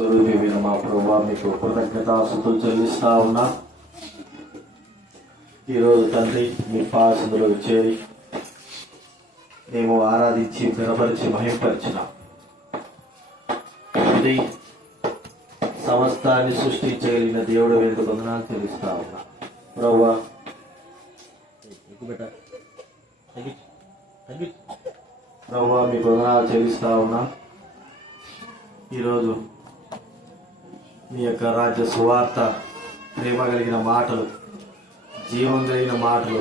స్వరూపిమైన మా ప్రభువా, మీకు కృతజ్ఞతాస్తుతులు చెల్లిస్తా ఉన్నా. ఈరోజు తండ్రి మీ పాసందులో చేరి మేము ఆరాధించి వినపరిచి మహింపరిచిన తండ్రి, సమస్తాన్ని సృష్టించగలిగిన దేవుడు వెనుక వందనాలు చెల్లిస్తా ఉన్నా. ప్రభువా ప్రభువా, మీకు వందనాలు చెల్లిస్తా ఉన్నా. ఈరోజు మీ యొక్క రాజ్య సువార్త, ప్రేమ కలిగిన మాటలు, జీవం కలిగిన మాటలు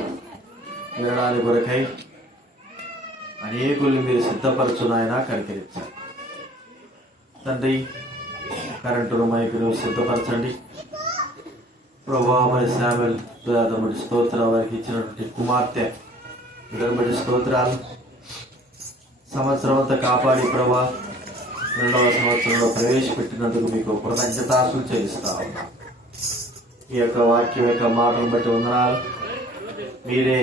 వినడానికి కొరకై అనేకుల్ని మీరు సిద్ధపరచునాయన కనికరించారు తండ్రి. కరెంటును మైకును సిద్ధపరచండి ప్రభువా. మరి శామ్యుల్ బట్టి స్తోత్రాలు, వారికి ఇచ్చినటువంటి కుమార్తె బట్టి స్తోత్రాలు. సంవత్సరం అంతా కాపాడి ప్రభా, 2వ సంవత్సరంలో ప్రవేశపెట్టినందుకు మీకు కృతజ్ఞతాస్తుతులు చెల్లిస్తా ఉన్నా. ఈ యొక్క వాక్యం యొక్క మాటను బట్టి వందనాలు. మీరే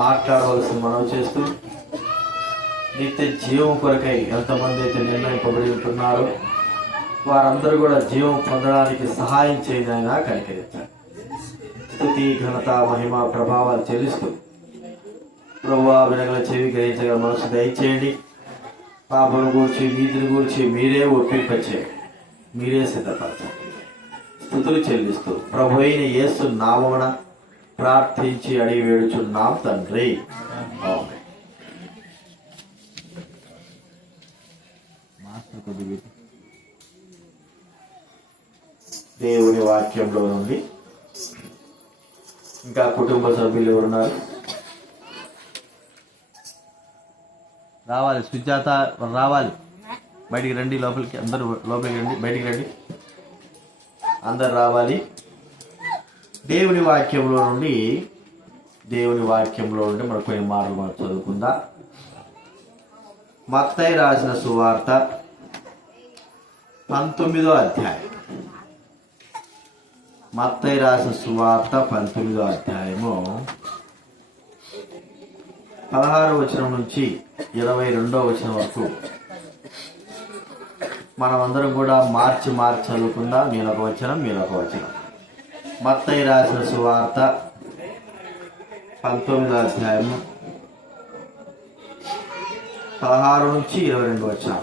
మాట్లాడవలసిన మనవి చేస్తూ, నిత్య జీవం కొరకై ఎంతమంది అయితే నిర్ణయింపబడి ఉంటున్నారో వారందరూ కూడా జీవం పొందడానికి సహాయం చేయనైనా కనికరించారు. స్తుతి, ఘనత, మహిమ, ప్రభావాలు చెల్లిస్తూ ప్రభువా, వినగల చెవి గ్రహించగల మనసు దయచేయండి. పాపను గూర్చి, నీతిని గూర్చి మీరే ఒప్పింపచేయండి, మీరే సిద్ధపరచండి. స్తుతులు చెల్లిస్తూ ప్రభు అయిన యేసు నామమున ప్రార్థించి అడిగి వేడుచున్నాం తండ్రి. దేవుని వాక్యంలో నుండి ఇంకా కుటుంబ సభ్యులు ఎవరున్నారు? రావాలి, సుజాత రావాలి, బయటికి రండి, లోపలికి అందరూ లోపలికి రండి, బయటికి రండి, అందరు రావాలి. దేవుని వాక్యంలో నుండి మనం కొన్ని మాటలు మనం చదువుకుందాం. మత్తయి రాసిన సువార్త 19వ అధ్యాయం. మత్తయి రాసిన సువార్త 19వ అధ్యాయము 16వ వచనం నుంచి 22వ వచనం వరకు మనమందరం కూడా మార్చి చదువుకుందాం. మీరొక వచనం. మత్తయి రాసిన సువార్త 19వ అధ్యాయము 16 నుంచి 22 వచనం.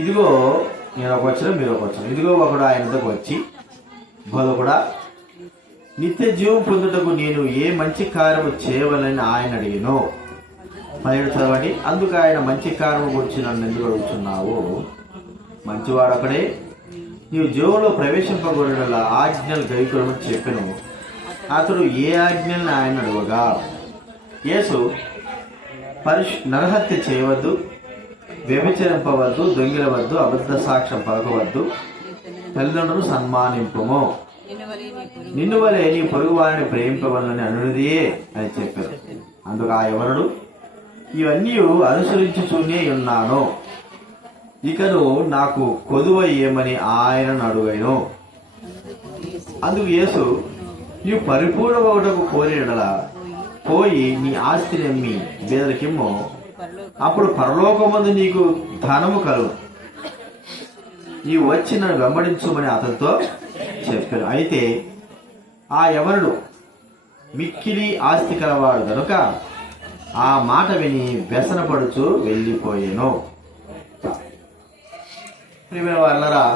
ఇదిగో మీరొక వచనం. ఇదిగో ఒకడు ఆయన వద్దకు వచ్చి, బోధకుడా, నిత్య జీవం పొందుటకు నేను ఏ మంచి కార్యము చేయవలని ఆయన అడిగాను. 17 చదవండి. అందుకు ఆయన, మంచి కార్యము గురించి నన్ను ఎందుకు అడుగుతున్నావు? మంచివాడొకడే, నీవు జీవంలో ప్రవేశింపబడిన ఆజ్ఞలు గైకొనమని చెప్పెను. అతడు ఏ ఆజ్ఞల్ని ఆయన అడగగా, యేసు, నరహత్య చేయవద్దు, వ్యభిచరింపవద్దు, దొంగిలవద్దు, అబద్ధ సాక్ష్యం పలకవద్దు, తల్లిదండ్రులు సన్మానింపము, నిన్ను వలె నీ పొరుగు వారిని ప్రేమింపవలని అనున్నదియే అని చెప్పారు. అందుకు ఆ యవనుడు, ఇవన్నీ అనుసరించుతూనే ఉన్నాను, ఇకను నాకు కొదువ ఏమని ఆయనను అడుగాను. అందుకు యేసు, నీవు పరిపూర్ణమగుటకు కోరినలా పోయి నీ ఆస్తిని అమ్మి బీదలకిమ్ము, అప్పుడు పరలోకమందు నీకు ధనము కలుగు, నీవు వచ్చి నన్ను వెంబడించుమని అతనితో చెప్పారు. అయితే ఆ యవనుడు మిక్కిలి ఆస్తి కలవాడు కనుక ఆ మాట విని వ్యసనపడుచు వెళ్ళిపోయాను. ప్రియమైన వారలారా,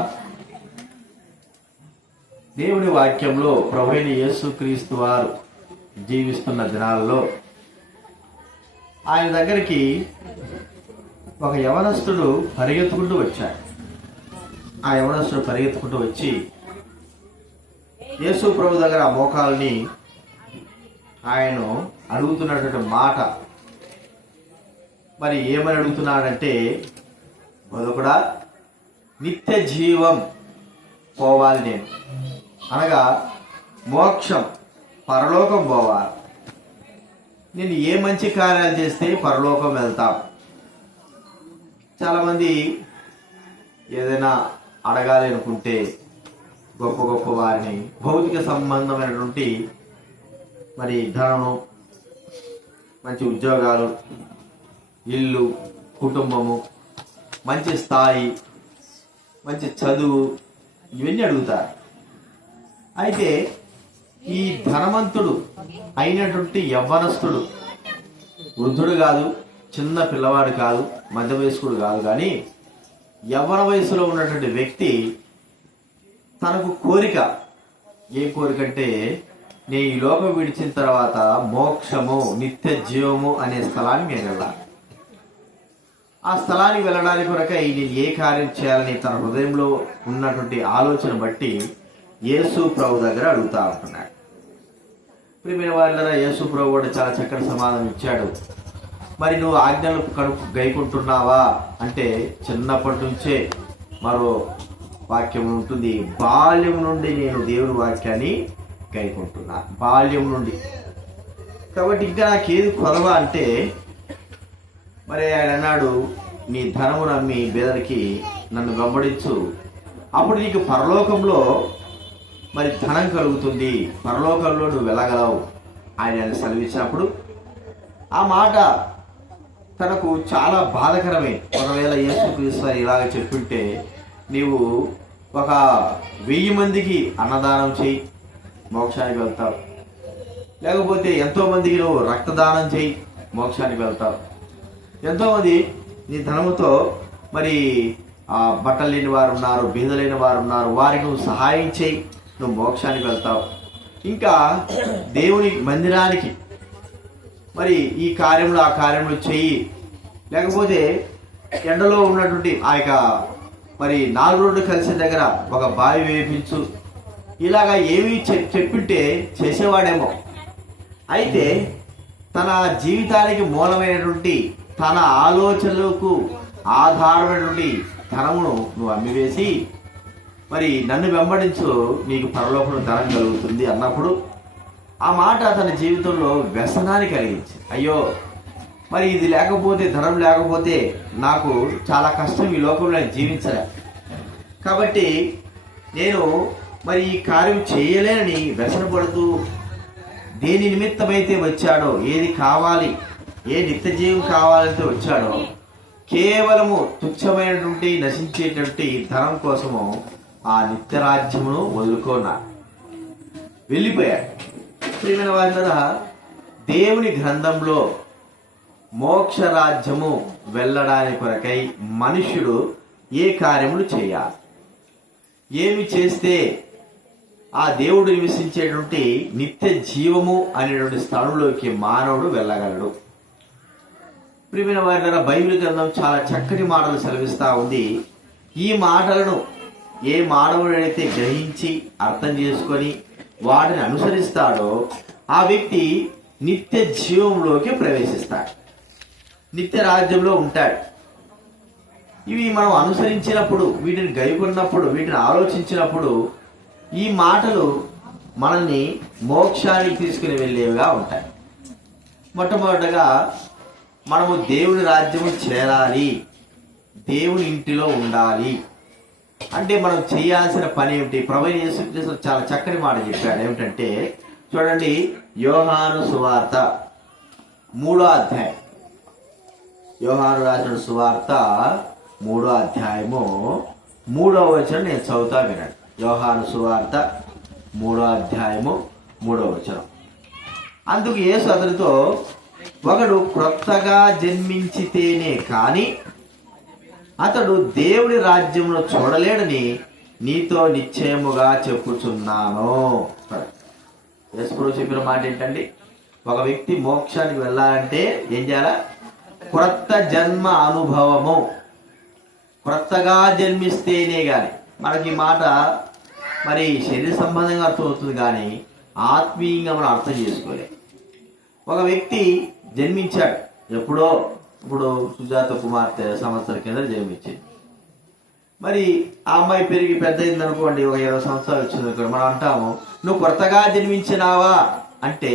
దేవుని వాక్యంలో ప్రభువైన యేసుక్రీస్తు వారు జీవిస్తున్న దినాల్లో ఆయన దగ్గరికి ఒక యవనస్తుడు పరిగెత్తుకుంటూ వచ్చాడు. ఆ యవనస్తుడు పరిగెత్తుకుంటూ వచ్చి యేసు ప్రభు దగ్గర ఆ మోకాల్ని ఆయన అడుగుతున్నటువంటి మాట, మరి ఏమని అడుగుతున్నాడంటే, బోధకుడా, నిత్య జీవం పోవాలి నేను, అనగా మోక్షం, పరలోకం పోవాలి. నేను ఏ మంచి కార్యాలు చేస్తే పరలోకం వెళ్తాం? చాలామంది ఏదైనా అడగాలి అనుకుంటే గొప్ప గొప్ప వారిని, భౌతిక సంబంధమైనటువంటి మరి ధనము, మంచి ఉద్యోగాలు, ఇల్లు, కుటుంబము, మంచి స్థాయి, మంచి చదువు, ఇవన్నీ అడుగుతారు. అయితే ఈ ధనవంతుడు అయినటువంటి యవ్వనస్తుడు, వృద్ధుడు కాదు, చిన్న పిల్లవాడు కాదు, మధ్య వయస్కుడు కాదు, కానీ యవ్వన వయసులో ఉన్నటువంటి వ్యక్తి తనకు కోరిక, ఏ కోరిక అంటే నేను ఈ లోకం విడిచిన తర్వాత మోక్షము, నిత్య జీవము అనే స్థలానికి నేను వెళ్ళాలి. ఆ స్థలానికి వెళ్ళడానికి కొరకై నేను ఏ కార్యం చేయాలని తన హృదయంలో ఉన్నటువంటి ఆలోచన బట్టి యేసు ప్రభు దగ్గర అడుగుతా ఉంటున్నాడు. ప్రియమైన వారిలో యేసు ప్రభు కూడా చాలా చక్కటి సమాధానం ఇచ్చాడు. మరి నువ్వు ఆజ్ఞలు గైకుంటున్నావా అంటే, చిన్నప్పటి నుంచే మరో వాక్యం ఉంటుంది, బాల్యం నుండి నేను దేవుని వాక్యాన్ని గైకుంటున్నా, బాల్యం నుండి. కాబట్టి ఇంకా నాకేది కొదవ అంటే, మరి ఆయన అన్నాడు, నీ ధనము నమ్మి బేదరికి నన్ను వెంబడించు, అప్పుడు నీకు పరలోకంలో మరి ధనం కలుగుతుంది, పరలోకంలో నువ్వు వెళ్ళగలవు ఆయన సెలవిచ్చినప్పుడు ఆ మాట తనకు చాలా బాధకరమే. ఒకవేళ యేసుక్రీస్తు ఇలాగ చెప్తుంటే, నీవు ఒక 1000 మందికి అన్నదానం చేయి, మోక్షానికి వెళ్తావు. లేకపోతే ఎంతోమందికి నువ్వు రక్తదానం చేయి, మోక్షానికి వెళ్తావు. ఎంతోమంది నీ ధనముతో మరి బట్టలు లేని వారు ఉన్నారు, బీదలైన వారు ఉన్నారు, వారికి నువ్వు సహాయం చేయి, నువ్వు మోక్షానికి వెళ్తావు. ఇంకా దేవుని మందిరానికి మరి ఈ కార్యములు ఆ కార్యములు చెయ్యి, లేకపోతే ఎండలో ఉన్నటువంటి ఆ యొక్క మరి 4 రోడ్లు కలిసిన దగ్గర ఒక బావి వేపించు, ఇలాగా ఏమి చెప్పింటే చేసేవాడేమో. అయితే తన జీవితానికి మూలమైనటువంటి, తన ఆలోచనలకు ఆధారమైనటువంటి ధనమును నువ్వు అమ్మివేసి మరి నన్ను వెంబడించు, నీకు పరలోకంలో ధనం కలుగుతుంది అన్నప్పుడు ఆ మాట తన జీవితంలో వ్యసనాన్ని కలిగించింది. అయ్యో, మరి ఇది లేకపోతే, ధనం లేకపోతే నాకు చాలా కష్టం, ఈ లోకంలో నేను జీవించలే, కాబట్టి నేను మరి ఈ కార్యం చేయలేనని వ్యసనపడుతూ దేని నిమిత్తమైతే వచ్చాడో, ఏది కావాలి, ఏ నిత్య జీవం కావాలంటే వచ్చాడో, కేవలము తుచ్చమైనటువంటి నశించేటువంటి ధనం కోసము ఆ నిత్యరాజ్యమును వదులుకున్నాడు, వెళ్ళిపోయాడు. ప్రియమైన వారి ద్వారా దేవుని గ్రంథంలో మోక్ష రాజ్యము వెళ్ళడానికి కొరకై మనుష్యుడు ఏ కార్యములు చేయాలి, ఏమి చేస్తే ఆ దేవుడు నివసించేటువంటి నిత్య జీవము అనేటువంటి స్థలంలోకి మానవుడు వెళ్ళగలడు. ప్రియమైన వారి ద్వారా బైబిల్ గ్రంథం చాలా చక్కటి మాటలు సెలవిస్తూ ఉంది. ఈ మాటలను ఏ మానవుడైతే గ్రహించి అర్థం చేసుకొని వాటిని అనుసరిస్తాడో ఆ వ్యక్తి నిత్య జీవంలోకి ప్రవేశిస్తాడు, నిత్య రాజ్యంలో ఉంటాడు. ఇవి మనం అనుసరించినప్పుడు, వీటిని గైకొన్నప్పుడు, వీటిని ఆలోచించినప్పుడు ఈ మాటలు మనల్ని మోక్షానికి తీసుకుని వెళ్ళేవిగా ఉంటాయి. మొట్టమొదటగా మనము దేవుని రాజ్యము చేరాలి, దేవుని ఇంటిలో ఉండాలి అంటే మనం చేయాల్సిన పని ఏమిటి? ప్రభువైన యేసుక్రీస్తు చాలా చక్కని మాట చెప్పాడు. ఏమిటంటే చూడండి, యోహాను సువార్త 3వ అధ్యాయం, యోహాను రాసిన సువార్త 3వ అధ్యాయము 3వ వచనం నేను చదువుతా వినండి. యోహాను సువార్త 3వ అధ్యాయము 3వ వచనం. అందుకు యేసు అతనితో, ఒకడు క్రొత్తగా జన్మించితేనే కాని అతడు దేవుడి రాజ్యంలో చూడలేడని నీతో నిశ్చయముగా చెప్పుచున్నాను. యేసు చెప్పిన మాట ఏంటండి? ఒక వ్యక్తి మోక్షానికి వెళ్ళాలంటే ఏం చేయాలా? క్రొత్త జన్మ అనుభవము, క్రొత్తగా జన్మిస్తేనే కానీ. మనకి ఈ మాట మరి శరీర సంబంధంగా అర్థమవుతుంది కానీ ఆత్మీయంగా మనం అర్థం చేసుకోలేదు. ఒక వ్యక్తి జన్మించాడు ఎప్పుడో, ఇప్పుడు సుజాత కుమార్తె సంవత్సరం కింద జన్మించింది. మరి ఆ అమ్మాయి పెరిగి పెద్ద అయింది అనుకోండి, ఒక 20 సంవత్సరాలు వచ్చింది అనుకోండి, మనం అంటాము నువ్వు కొత్తగా జన్మించినావా అంటే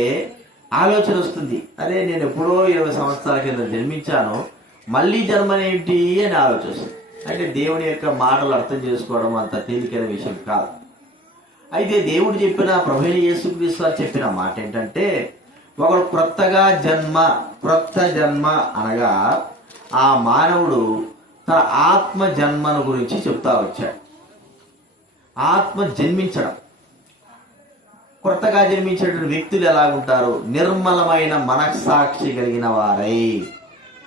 ఆలోచన వస్తుంది, అరే నేను ఎప్పుడో 20 సంవత్సరాల కింద జన్మించాను, మళ్ళీ జన్మనేంటి అని ఆలోచన వస్తుంది. అంటే దేవుని యొక్క మాటలు అర్థం చేసుకోవడం అంత తేలికైన విషయం కాదు. అయితే దేవుడు చెప్పిన, ప్రభువైన యేసుక్రీస్తు చెప్పిన మాట ఏంటంటే, ఒకడు క్రొత్తగా క్రొత్త జన్మ అనగా ఆ మానవుడు తన ఆత్మ జన్మను గురించి చెప్తా వచ్చాడు. ఆత్మ జన్మించడం. కొత్తగా జన్మించేటువంటి వ్యక్తులు ఎలా ఉంటారు? నిర్మలమైన మనస్సాక్షి కలిగిన వారై.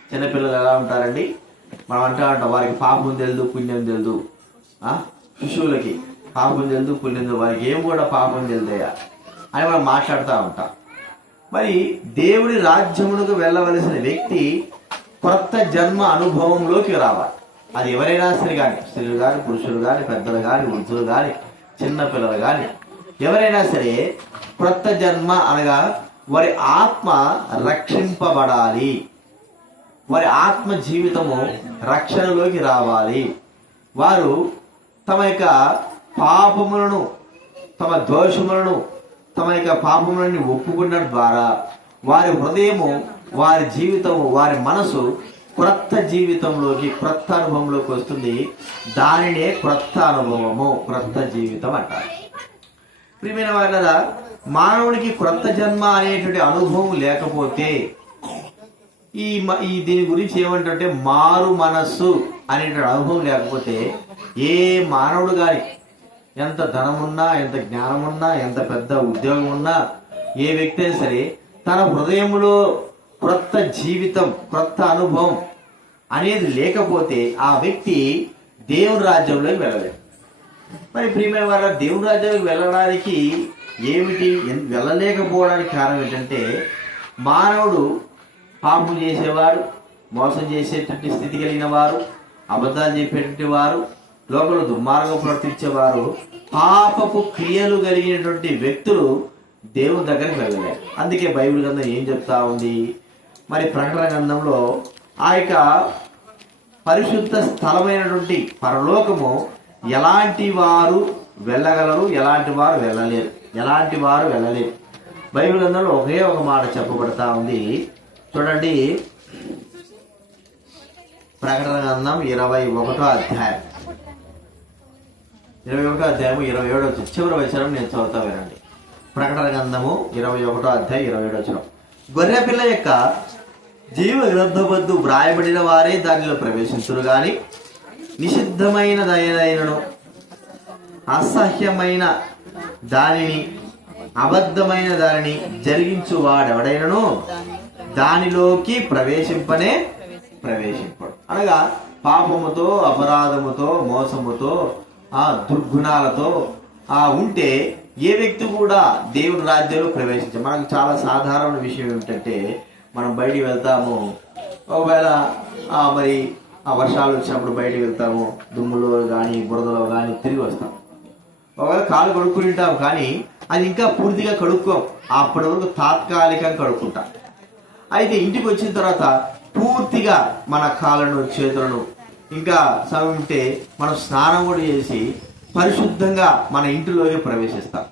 చిన్నపిల్లలు ఎలా ఉంటారండి? మనం అంటాం వారికి పాపం తెలుదు, పుణ్యం తెలుదు. శిశువులకి పాపం తెలుదు, పుణ్యం తెలుదు, వారికి ఏం కూడా పాపం తెలుదయ్యా అని మనం మాట్లాడుతూ ఉంటాం. మరి దేవుడి రాజ్యమునకు వెళ్ళవలసిన వ్యక్తి కొత్త జన్మ అనుభవంలోకి రావాలి. అది ఎవరైనా సరే కానీ, స్త్రీలు కానీ, పురుషులు కానీ, పెద్దలు కానీ, వృద్ధులు కానీ, చిన్నపిల్లలు కానీ, ఎవరైనా సరే కొత్త జన్మ అనగా వారి ఆత్మ రక్షింపబడాలి, వారి ఆత్మ జీవితము రక్షణలోకి రావాలి. వారు తమ యొక్క పాపములను, తమ దోషములను, తమ యొక్క పాపములని ఒప్పుకున్న ద్వారా వారి హృదయము, వారి జీవితము, వారి మనసు క్రొత్త జీవితంలోకి, క్రొత్త అనుభవంలోకి వస్తుంది. దానినే క్రొత్త అనుభవము, క్రొత్త జీవితం అంటారు. ప్రియమైన వాళ్ళ, మానవునికి క్రొత్త జన్మ అనేటువంటి అనుభవం లేకపోతే ఈ దీని గురించి ఏమంటే మారు మనస్సు అనేటువంటి అనుభవం లేకపోతే ఏ మానవుడు కానీ ఎంత ధనమున్నా, ఎంత జ్ఞానమున్నా, ఎంత పెద్ద ఉద్యోగం ఉన్నా, ఏ వ్యక్తి అయినా సరే తన హృదయంలో క్రొత్త జీవితం, క్రొత్త అనుభవం అనేది లేకపోతే ఆ వ్యక్తి దేవుని రాజ్యంలోకి వెళ్ళలేడు. మరి ప్రియమైన వాళ్ళ, దేవుని రాజ్యంలోకి వెళ్ళడానికి ఏమిటి, వెళ్ళలేకపోవడానికి కారణం ఏంటంటే మానవుడు పాపం చేసేవారు, మోసం చేసేటువంటి స్థితి కలిగిన వారు, అబద్ధాలు చెప్పేటువంటి వారు, లోపల దుర్మార్గం ప్రవర్తించేవారు, పాపపు క్రియలు కలిగినటువంటి వ్యక్తులు దేవుని దగ్గరికి వెళ్ళలేరు. అందుకే బైబిల్ గ్రంథం ఏం చెప్తా ఉంది? మరి ప్రకటన గ్రంథంలో ఆ యొక్క పరిశుద్ధ స్థలమైనటువంటి పరలోకము ఎలాంటి వారు వెళ్ళగలరు, ఎలాంటి వారు వెళ్ళలేరు, ఎలాంటి వారు వెళ్ళలేరు. బైబిల్ గ్రంథంలో ఒకే ఒక మాట చెప్పబడతా ఉంది. చూడండి, ప్రకటన గ్రంథం 21వ అధ్యాయం 27వ చివరి వచనం నేను చదువుతా వినండి. ప్రకటన గ్రంథము 21వ అధ్యాయం 27వ వచనం. గొర్రెపిల్ల యొక్క జీవ గ్రంథమందు వ్రాయబడిన వారే దానిలో ప్రవేశించురు గాని నిషిద్ధమైన దయనైనను, అసహ్యమైన దానిని, అబద్ధమైన దానిని జరిగించు వాడెవడైనను దానిలోకి ప్రవేశింపడు. అనగా పాపముతో, అపరాధముతో, మోసముతో, దుర్గుణాలతో ఉంటే ఏ వ్యక్తి కూడా దేవుడి రాజ్యంలో ప్రవేశించారు. మనకు చాలా సాధారణ విషయం ఏమిటంటే, మనం బయటికి వెళ్తాము, ఒకవేళ మరి వర్షాలు వచ్చినప్పుడు బయటికి వెళ్తాము, దుమ్ములో కానీ బురదలో కానీ తిరిగి వస్తాం. ఒకవేళ కాలు కడుక్కుని ఉంటాం, కానీ అది ఇంకా పూర్తిగా కడుక్కోం, అప్పటి వరకు తాత్కాలికంగా కడుక్కుంటాం. అయితే ఇంటికి వచ్చిన తర్వాత పూర్తిగా మన కాళ్ళను, చేతులను, ఇంకా సమయం ఉంటే మనం స్నానం కూడా చేసి పరిశుద్ధంగా మన ఇంటిలోకి ప్రవేశిస్తాం.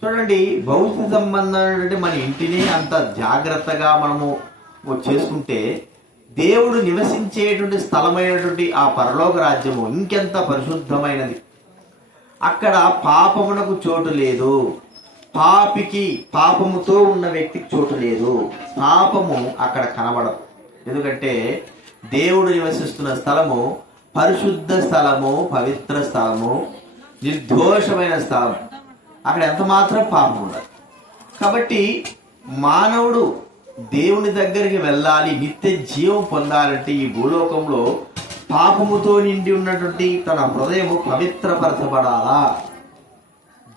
చూడండి, భౌతిక సంబంధం మన ఇంటిని అంత జాగ్రత్తగా మనము చేసుకుంటే దేవుడు నివసించేటువంటి స్థలమైనటువంటి ఆ పరలోక రాజ్యము ఇంకెంత పరిశుద్ధమైనది. అక్కడ పాపమునకు చోటు లేదు, పాపికి, పాపముతో ఉన్న వ్యక్తికి చోటు లేదు. పాపము అక్కడ కనబడదు. ఎందుకంటే దేవుడు నివసిస్తున్న స్థలము పరిశుద్ధ స్థలము, పవిత్ర స్థలము, నిర్దోషమైన స్థలం. అక్కడ ఎంత మాత్రం పాపం ఉండదు. కాబట్టి మానవుడు దేవుని దగ్గరికి వెళ్ళాలి, నిత్య జీవం పొందాలంటే ఈ భూలోకంలో పాపముతో నిండి ఉన్నటువంటి తన హృదయము పవిత్రపరచబడాలా,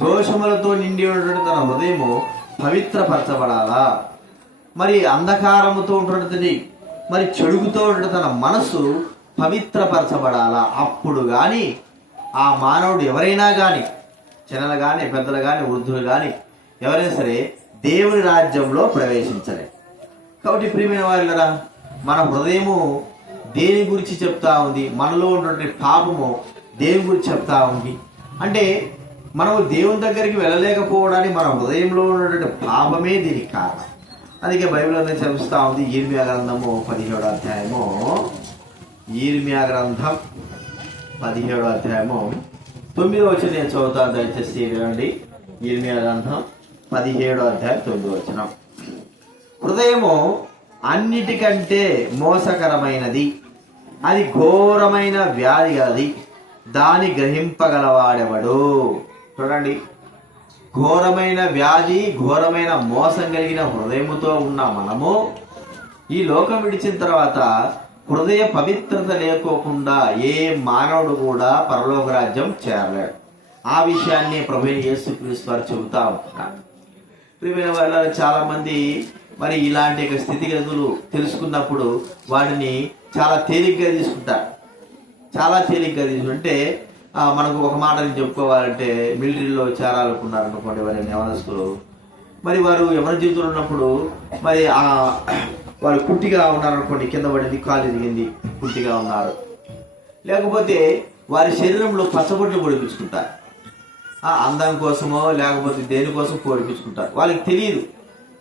దోషములతో నిండి ఉన్నటువంటి తన హృదయము పవిత్రపరచబడాలా, మరి అంధకారముతో ఉంటున్నది, మరి చెడుగుతో ఉంటే తన మనసు పవిత్రపరచబడాలా. అప్పుడు కానీ ఆ మానవుడు ఎవరైనా కానీ, చిన్నలు కానీ, పెద్దలు కానీ, వృద్ధులు కానీ, ఎవరైనా సరే దేవుని రాజ్యంలో ప్రవేశించలే. కాబట్టి ప్రియమైన వారిరా, మన హృదయము దేని గురించి చెప్తా ఉంది, మనలో ఉన్నటువంటి పాపము దేని గురించి చెప్తా ఉంది అంటే, మనము దేవుని దగ్గరికి వెళ్ళలేకపోవడానికి మన హృదయంలో ఉన్నటువంటి పాపమే దీనికి కారణం. అందుకే బైబిల్ అనేది చెప్తా ఉంది. ఇర్మియా గ్రంథము 17వ అధ్యాయము, ఇర్మియా గ్రంథం 17వ అధ్యాయము 9వ వచనం నేను చదువుతాను, దయచేసి వినండి. ఇర్మియా గ్రంథం 17వ అధ్యాయం 9వ వచనం. హృదయము అన్నిటికంటే మోసకరమైనది, అది ఘోరమైన వ్యాధి గలది, దాని గ్రహింపగలవాడెవడు. చూడండి, ఘోరమైన వ్యాధి, ఘోరమైన మోసం కలిగిన హృదయముతో ఉన్న మనము ఈ లోకం విడిచిన తర్వాత హృదయ పవిత్రత లేకోకుండా ఏ మానవుడు కూడా పరలోక రాజ్యం చేరలేడు. ఆ విషయాన్ని ప్రభువైన యేసుక్రీస్తు వారు చెబుతా ఉంటున్నారు. ప్రియమైన వాళ్ళ చాలా మంది మరి ఇలాంటి స్థితిగతులు తెలుసుకున్నప్పుడు వాటిని చాలా తేలిగ్గా తీసుకుంటారు. చాలా తేలిగ్గా తీసుకుంటే మనకు ఒక మాట చెప్పుకోవాలంటే, మిలిటరీలో చేరాలనుకున్నారనుకోండి ఎవరైనా యవనస్తులు, మరి వారు యవన జీవితంలో ఉన్నప్పుడు మరి వారు కుంటిగా ఉన్నారనుకోండి, కింద పడింది, కాలు ఎదిగింది, కుంటిగా ఉన్నారు, లేకపోతే వారి శరీరంలో పచ్చబొట్లు పొడిపించుకుంటారు. అందం కోసమో లేకపోతే దేనికోసం పొడిపించుకుంటారు. వాళ్ళకి తెలియదు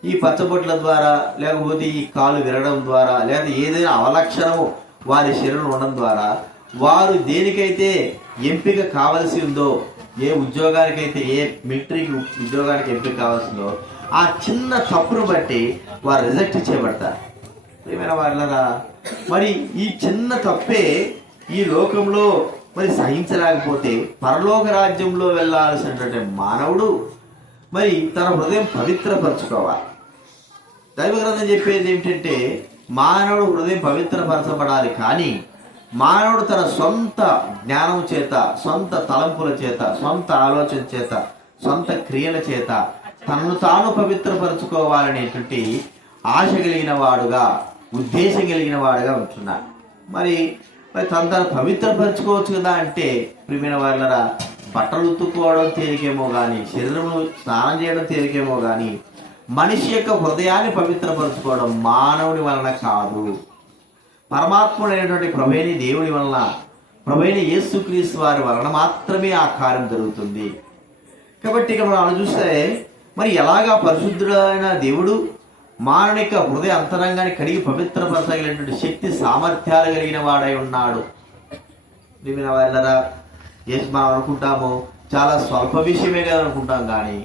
ఈ పచ్చబొట్ల ద్వారా, లేకపోతే ఈ కాలు విరగడం ద్వారా, లేదా ఏదైనా అవలక్షణము వారి శరీరం ఉండడం ద్వారా వారు దేనికైతే ఎంపిక కావాల్సి ఉందో, ఏ ఉద్యోగానికైతే, ఏ మిలిటరీకి ఉద్యోగానికి ఎంపిక కావాల్సిందో ఆ చిన్న తప్పును బట్టి వారు రిజెక్ట్ చేయబడతారు. ఏమైనా వాళ్ళరా, మరి ఈ చిన్న తప్పే ఈ లోకంలో మరి సహించలేకపోతే పరలోక రాజ్యంలో వెళ్ళాల్సినటువంటి మానవుడు మరి తన హృదయం పవిత్రపరచుకోవాలి. దైవ గ్రంథం చెప్పేది ఏమిటంటే, మానవుడు హృదయం పవిత్రపరచబడాలి, కానీ మానవుడు తన సొంత జ్ఞానం చేత, సొంత తలంపుల చేత, సొంత ఆలోచన చేత, సొంత క్రియల చేత తనను తాను పవిత్రపరచుకోవాలనేటువంటి ఆశ కలిగిన వాడుగా, ఉద్దేశం కలిగిన వాడుగా ఉంటున్నాడు. మరి తను పవిత్రపరచుకోవచ్చు కదా అంటే, ప్రియమైన వాళ్ళరా, బట్టలు ఉత్తుకోవడం తేలికేమో కానీ, శరీరంలో స్నానం చేయడం తేలికేమో కానీ, మనిషి యొక్క హృదయాన్ని పవిత్రపరచుకోవడం మానవుని వలన కాదు, పరమాత్ముడైనటువంటి ప్రభువైన దేవుని వలన, ప్రభువైన యేసుక్రీస్తు వారి వలన మాత్రమే ఆ కార్యం జరుగుతుంది. కాబట్టి ఇక్కడ మనం చూస్తే మరి ఎలాగా పరిశుద్ధుడైన దేవుడు మానవుని యొక్క హృదయ అంతరంగాన్ని కడిగి పవిత్రపరచగలిగినటువంటి శక్తి సామర్థ్యాలు కలిగిన వాడై ఉన్నాడు. ప్రియమైన వాళ్ళరా, మనం అనుకుంటాము చాలా స్వల్ప విషయమే కదా అనుకుంటాం, కానీ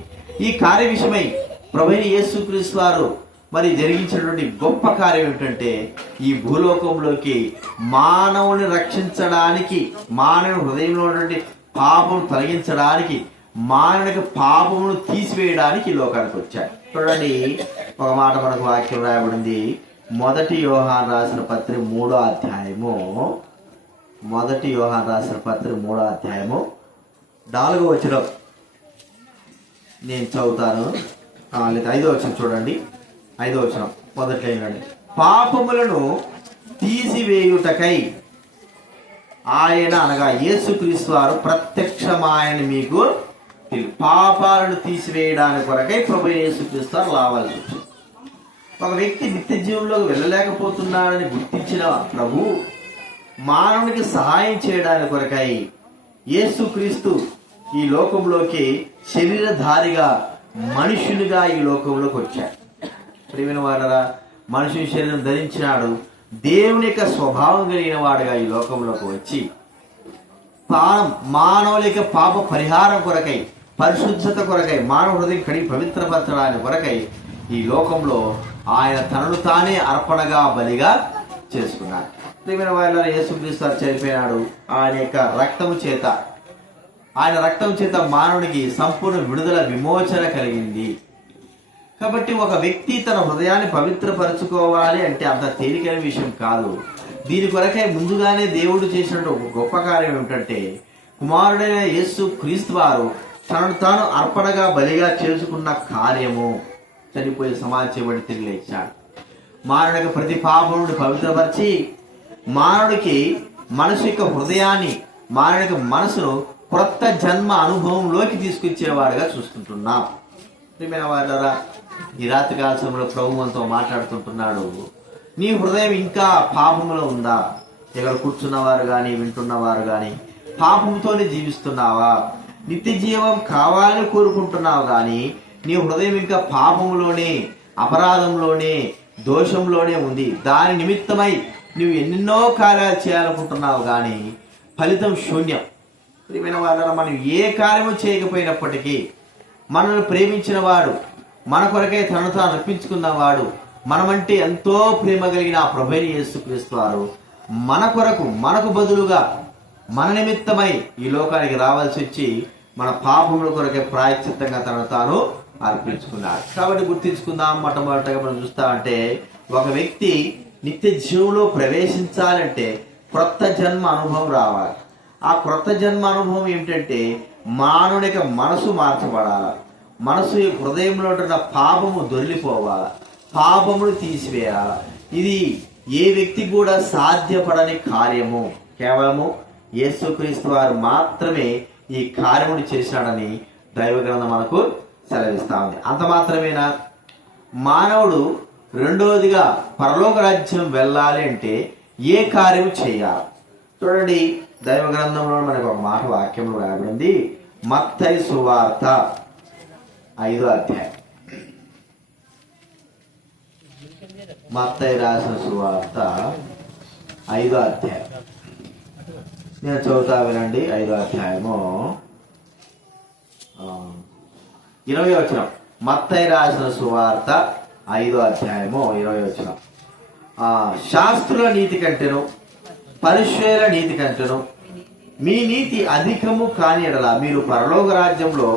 ఈ కార్య విషయమై ప్రభువైన యేసుక్రీస్తు వారు మరి జరిగించినటువంటి గొప్ప కార్యం ఏమిటంటే, ఈ భూలోకంలోకి మానవుని రక్షించడానికి, మానవుని హృదయంలో ఉన్నటువంటి పాపం తొలగించడానికి, మానవునికి పాపమును తీసివేయడానికి ఈ లోకానికి వచ్చాడు. చూడండి, ఒక మాట మనకు వాక్యం రాయబడింది. 1 యోహాను రాసిన పత్రిక 3వ అధ్యాయము, 1 యోహాను రాసిన పత్రిక 3వ అధ్యాయము 4వ వచనం నేను చదువుతాను, లేదా 5వ వచనం చూడండి. 5వ వచనం మొదట్లో ఏంటంటే, పాపములను తీసివేయుటకై ఆయన, అనగా యేసుక్రీస్తు వారు ప్రత్యక్షమాయని మీకు పాపాలను తీసివేయడానికి కొరకై ప్రభు యేసుక్రీస్తు వారు రావాల్సి వచ్చింది. ఒక వ్యక్తి నిత్య జీవంలోకి వెళ్ళలేకపోతున్నాడని గుర్తించిన ప్రభు మానవునికి సహాయం చేయడానికి కొరకై యేసుక్రీస్తు ఈ లోకంలోకి శరీరధారిగా, మనుషునిగా ఈ లోకంలోకి వచ్చాడు. ప్రియమైన వాడరా, మనుషుని శరీరం ధరించినాడు, దేవుని యొక్క స్వభావం కలిగిన వాడుగా ఈ లోకంలోకి వచ్చి మానవుల యొక్క పాప పరిహారం కొరకై, పరిశుద్ధత కొరకై, మానవ హృదయం కడిగి పవిత్రపరచడానికి కొరకై ఈ లోకంలో ఆయన తనను తానే అర్పణగా, బలిగా చేసుకున్నాడు. ప్రియమైన వారిలో యేసుక్రీస్తు వారు చనిపోయినాడు. ఆయన యొక్క రక్తము చేత, ఆయన రక్తం చేత మానవునికి సంపూర్ణ విడుదల, విమోచన కలిగింది. కాబట్టి ఒక వ్యక్తి తన హృదయాన్ని పవిత్రపరచుకోవాలి అంటే అంత తేలికైన విషయం కాదు. దీని కొరకై ముందుగానే దేవుడు చేసినట్టు ఒక గొప్ప కార్యం ఏమిటంటే, కుమారుడైన యేసు క్రీస్తు వారు తనను తాను అర్పణగా, బలిగా చేసుకున్న కార్యము. చనిపోయి సమాధి చేయబడి తిరిగి లేచాడు. మానవుడికి ప్రతి పాపం నుండి పవిత్రపరిచి మానవుడికి మనసు యొక్క హృదయాన్ని, మానవుడికి మనసును క్రొత్త జన్మ అనుభవంలోకి తీసుకొచ్చేవాడుగా చూస్తుంటున్నాం. ప్రియమైన వారులారా, ఈ రాత్రి కాల సమయంలో ప్రభు మనతో మాట్లాడుతుంటున్నాడు. నీ హృదయం ఇంకా పాపంలో ఉందా? ఇక్కడ కూర్చున్నవారు కానీ, వింటున్నవారు కానీ పాపంతోనే జీవిస్తున్నావా? నిత్య జీవం కావాలని కోరుకుంటున్నావు, కానీ నీ హృదయం ఇంకా పాపంలోనే, అపరాధంలోనే, దోషంలోనే ఉంది. దాని నిమిత్తమై నువ్వు ఎన్నెన్నో కార్యాలు చేయాలనుకుంటున్నావు, కానీ ఫలితం శూన్యం. ప్రియమైన వాళ్ళ, మనం ఏ కార్యము చేయకపోయినప్పటికీ మనల్ని ప్రేమించిన వాడు, మన కొరకై తనను తాను అర్పించుకున్నవాడు, మనమంటే ఎంతో ప్రేమ కలిగిన ఆ ప్రభువైన యేసుక్రీస్తు వారు మన కొరకు, మనకు బదులుగా మన నిమిత్తమై ఈ లోకానికి రావాల్సి వచ్చి మన పాపముల కొరకే ప్రాయశ్చిత్తంగా తనను తాను అర్పించుకున్నాడు. కాబట్టి గుర్తించుకుందాం. మొట్టమొదటిగా మనం చూస్తామంటే ఒక వ్యక్తి నిత్య జీవంలో ప్రవేశించాలంటే క్రొత్త జన్మ అనుభవం రావాలి. ఆ క్రొత్త జన్మ అనుభవం ఏమిటంటే మానవునికి మనసు మార్చబడాలి. మనసు హృదయంలో ఉంటున్న పాపము దొరికిపోవాలి, పాపమును తీసివేయాలి. ఇది ఏ వ్యక్తి కూడా సాధ్యపడని కార్యము. కేవలము యేసుక్రీస్తు వారు మాత్రమే ఈ కార్యముని చేశాడని దైవ గ్రంథం మనకు సెలవిస్తా ఉంది. అంత మాత్రమేనా? మానవుడు రెండవదిగా పరలోక రాజ్యం వెళ్ళాలి అంటే ఏ కార్యము చేయాలి? చూడండి, దైవ గ్రంథంలో మనకు ఒక మాట వాక్యంలో రాయబడింది. మత్తయి సువార్త 5వ అధ్యాయం. మత్తయి రాసిన సువార్త 5వ అధ్యాయం. నేను చదువుతా వినండి. 5వ అధ్యాయము 20వ వచనం. మత్తయి రాసిన సువార్త 5వ అధ్యాయము 20వ వచనం. శాస్త్రుల నీతి కంటేను పరిశుద్ధుల నీతి కంటేను మీ నీతి అధికము కాని ఎడల మీరు పరలోక రాజ్యంలో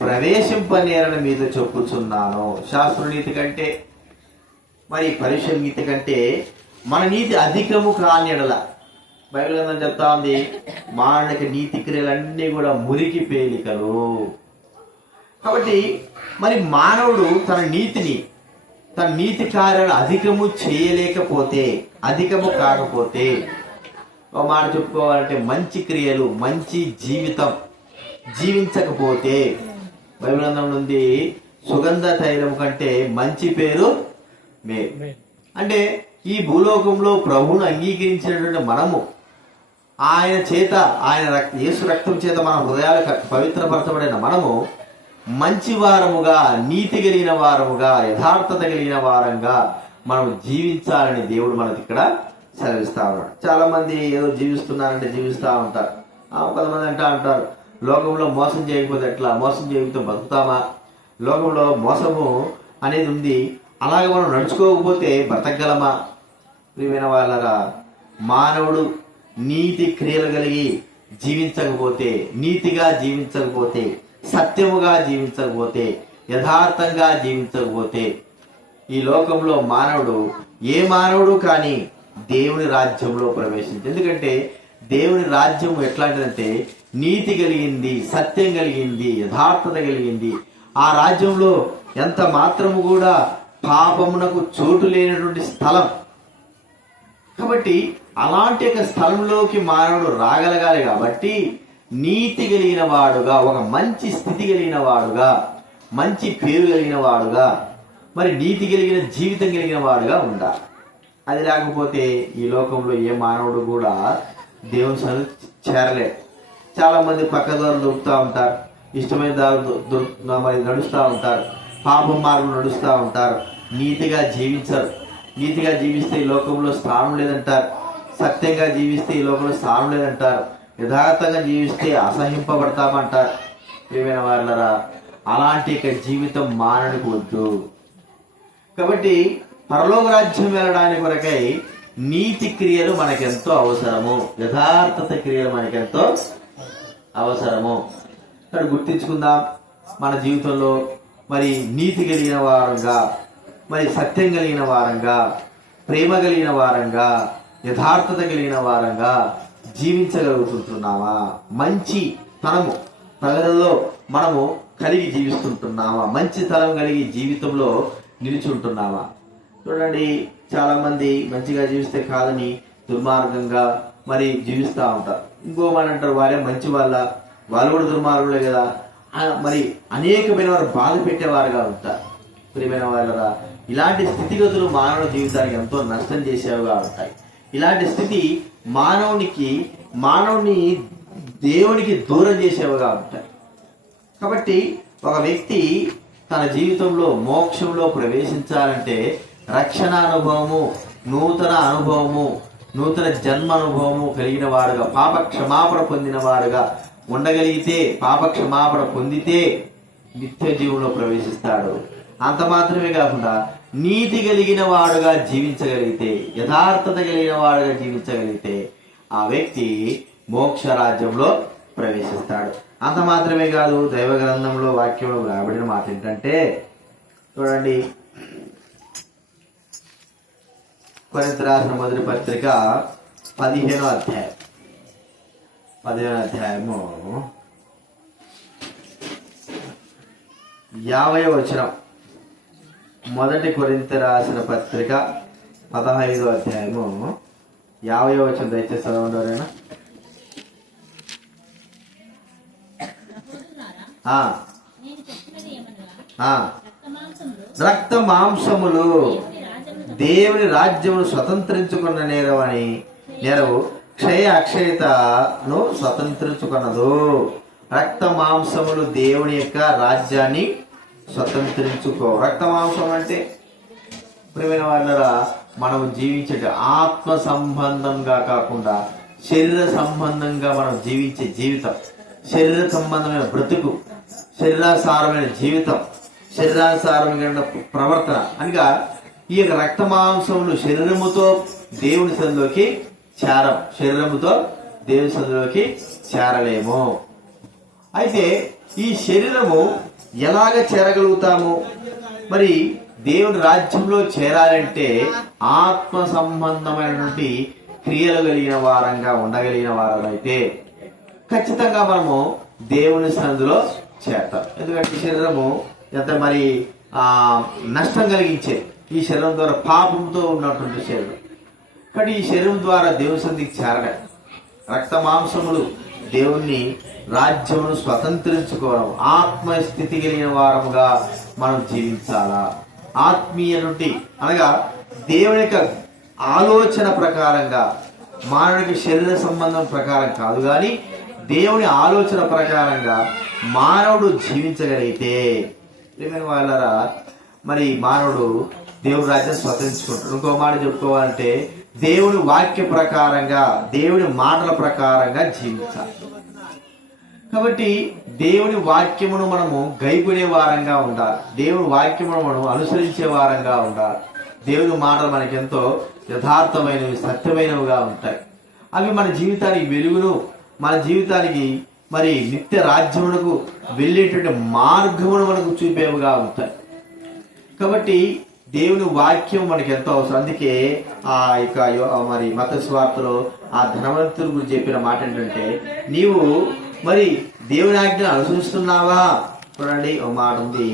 ప్రవేశింపనేరని మీతో చెప్పుచున్నాను. శాస్త్రుల నీతి కంటే మరి పరిశుద్ధ నీతి కంటే మన నీతి అధికము కాని ఎడల బైబిల్ గ్రంథం చెప్తా ఉంది, మానవునికి నీతి క్రియలన్నీ కూడా మురికి పేలికలు. కాబట్టి మరి మానవుడు తన నీతి కార్యాలు అధికము చేయలేకపోతే, అధికము కాకపోతే, ఒక మాట చెప్పుకోవాలంటే మంచి క్రియలు, మంచి జీవితం జీవించకపోతే, బైబిల్ గ్రంథం ఉంది సుగంధ తైలం కంటే మంచి పేరు మేలు. అంటే ఈ భూలోకంలో ప్రభువును అంగీకరించినటువంటి మనము ఆయన చేత, యేసు రక్తం చేత మన హృదయాలు పవిత్రపరచబడిన మనము మంచి వారముగా, నీతి కలిగిన వారముగా, యథార్థత కలిగిన వారంగా మనం జీవించాలని దేవుడు మనకి ఇక్కడ సెలవిస్తా ఉన్నాడు. చాలా మంది ఏదో జీవిస్తున్నారంటే జీవిస్తూ ఉంటారు. కొంతమంది అంటారు లోకంలో మోసం చేయకపోతే ఎట్లా, మోసం చేయకపోతే బతుకుతామా, లోకంలో మోసము అనేది ఉంది, అలాగే మనం నడుచుకోకపోతే బ్రతకగలమా? ప్రియమైన వాళ్ళగా, మానవుడు నీతి క్రియలు కలిగి జీవించకపోతే, నీతిగా జీవించకపోతే, సత్యముగా జీవించకపోతే, యథార్థంగా జీవించకపోతే ఈ లోకంలో ఏ మానవుడు కానీ దేవుని రాజ్యంలో ప్రవేశించి. ఎందుకంటే దేవుని రాజ్యం ఎట్లాంటిదంటే నీతి కలిగింది, సత్యం కలిగింది, యథార్థత కలిగింది. ఆ రాజ్యంలో ఎంత మాత్రము కూడా పాపమునకు చోటు లేనటువంటి స్థలం. కాబట్టి అలాంటి ఒక స్థలంలోకి మానవుడు రాగలగాలి. కాబట్టి నీతి కలిగిన వాడుగా, ఒక మంచి స్థితి కలిగిన వాడుగా, మంచి పేరు కలిగిన వాడుగా, మరి నీతి కలిగిన జీవితం కలిగిన వాడుగా ఉండాలి. అది లేకపోతే ఈ లోకంలో ఏ మానవుడు కూడా దేవుని సన్నిధికి చేరలేడు. చాలా మంది పక్క దారులు దొరుకుతూ ఉంటారు, ఇష్టమైన దారులు మరి నడుస్తూ ఉంటారు, పాపం మార్గం నడుస్తూ ఉంటారు, నీతిగా జీవించరు. నీతిగా జీవిస్తే ఈ లోకంలో స్థానం లేదంటారు, సత్యంగా జీవిస్తే ఈ లోకంలో స్థానం లేదంటారు, యథార్థంగా జీవిస్తే అసహింపబడతామంటారు. ప్రియమైన వాళ్ళరా, అలాంటి జీవితం మానవునికి వద్దు. కాబట్టి పరలోక రాజ్యం వెళ్ళడానికి కొరకై నీతి క్రియలు మనకెంతో అవసరము, యథార్థత క్రియలు మనకెంతో అవసరము. ఇక్కడ గుర్తించుకుందాం. మన జీవితంలో మరి నీతి కలిగిన వారంగా, మరి సత్యం కలిగిన వారంగా, ప్రేమ కలిగిన వారంగా, యథార్థత కలిగిన వారంగా జీవించగలుగుతుంటున్నామా? మంచి తనము ప్రజలలో మనము కలిగి జీవిస్తుంటున్నామా? మంచి తనం కలిగి జీవితంలో నిలుచుంటున్నామా? చూడండి, చాలా మంది మంచిగా జీవిస్తే కాదని దుర్మార్గంగా మరి జీవిస్తూ ఉంటారు. ఇంకో మాట అంటారు, వారే మంచి వాళ్ళు కూడా దుర్మార్గులే కదా, మరి అనేకమైన వారు బాధ పెట్టేవారుగా ఉంటారు. ప్రియమైన వాళ్ళరా, ఇలాంటి స్థితిగతులు మానవ జీవితానికి ఎంతో నష్టం చేసేవిగా ఉంటాయి. ఇలాంటి స్థితి మానవుని దేవునికి దూరం చేసేవిగా ఉంటాయి. కాబట్టి ఒక వ్యక్తి తన జీవితంలో మోక్షంలో ప్రవేశించాలంటే రక్షణ అనుభవము, నూతన జన్మ అనుభవము కలిగిన వాడుగా, పాప క్షమాపణ పొందిన వాడుగా ఉండగలిగితే, పాప క్షమాపణ పొందితే నిత్య జీవంలో ప్రవేశిస్తాడు. అంత మాత్రమే కాకుండా నీతి కలిగిన వాడుగా జీవించగలిగితే, యథార్థత కలిగిన వాడుగా జీవించగలిగితే ఆ వ్యక్తి మోక్ష రాజ్యంలో ప్రవేశిస్తాడు. అంత మాత్రమే కాదు, దైవ గ్రంథంలో వాక్యంలో రాబడిన మాట ఏంటంటే చూడండి, కొరింథీయులకు రాసిన మొదటి పత్రిక 15వ అధ్యాయము 50వ వచనం. మొదటి కొరింథీయులకు రాసిన పత్రిక 15వ అధ్యాయము 50వ వచనం దయచేసి చదవండి. రక్త మాంసములు దేవుని రాజ్యమును స్వతంత్రించుకున్న నేరవు క్షయ అక్షయతను స్వతంత్రించుకున్నదు. రక్త మాంసములు దేవుని యొక్క రాజ్యాన్ని స్వతంత్రించుకో. రక్త మాంసం అంటే ప్రియమైన వాళ్ళరా, మనం జీవించే ఆత్మ సంబంధంగా కాకుండా శరీర సంబంధంగా మనం జీవించే జీవితం, శరీర సంబంధమైన బ్రతుకు, శరీరాసారమైన జీవితం, శరీరాసారమైన ప్రవర్తన అనగా ఈ యొక్క రక్త మాంసములు శరీరముతో దేవుని సన్నిధిలోకి శరీరముతో దేవుని సన్నిధిలోకి చేరలేము. అయితే ఈ శరీరము ఎలాగ చేరగలుగుతాము? మరి దేవుని రాజ్యంలో చేరాలంటే ఆత్మ సంబంధమైనటువంటి క్రియలు కలిగిన వారంగా ఉండగలిగిన వారైతే ఖచ్చితంగా మనము దేవుని సన్నిధిలో చేరతాం. ఎందుకంటే శరీరము ఎంత మరి నష్టం కలిగించే ఈ శరీరం ద్వారా పాపంతో ఉన్నటువంటి శరీరం. కానీ ఈ శరీరం ద్వారా దేవుని సన్నిధికి చేరడం, రక్త మాంసములు దేవుణ్ణి రాజ్యమును స్వతంత్రించుకోవడం, ఆత్మస్థితి కలిగిన వారముగా మనం జీవించాలా. ఆత్మీయ నుండి అనగా దేవుని యొక్క ఆలోచన ప్రకారంగా, మానవుడికి శరీర సంబంధం ప్రకారం కాదు కానీ దేవుని ఆలోచన ప్రకారంగా మానవుడు జీవించగలిగితే వాళ్ళరా మరి మానవుడు దేవుని రాజ్యం స్వతంత్రించుకుంటాడు. ఇంకో మాట చెప్పుకోవాలంటే దేవుని వాక్య ప్రకారంగా, దేవుని మాటల ప్రకారంగా జీవించాలి. కాబట్టి దేవుని వాక్యమును మనము గైకొనే వారంగా ఉండాలి. దేవుని వాక్యమును మనం అనుసరించే వారంగా ఉండాలి. దేవుని మాటలు మనకెంతో యథార్థమైనవి, సత్యమైనవిగా ఉంటాయి. అవి మన జీవితానికి వెలుగును, మన జీవితానికి మరి నిత్య రాజ్యమునకు వెళ్ళేటువంటి మార్గమును మనకు చూపేవిగా ఉంటాయి. కాబట్టి దేవుని వాక్యం మనకి ఎంతో అవసరం. అందుకే ఆ యొక్క మరి మత్తయి సువార్తలో ఆ ధనవంతుడి గురించి చెప్పిన మాట ఏంటంటే, నీవు మరి దేవుని ఆజ్ఞను అనుసరిస్తున్నావా? చూడండి, ఒక మాట ఉంది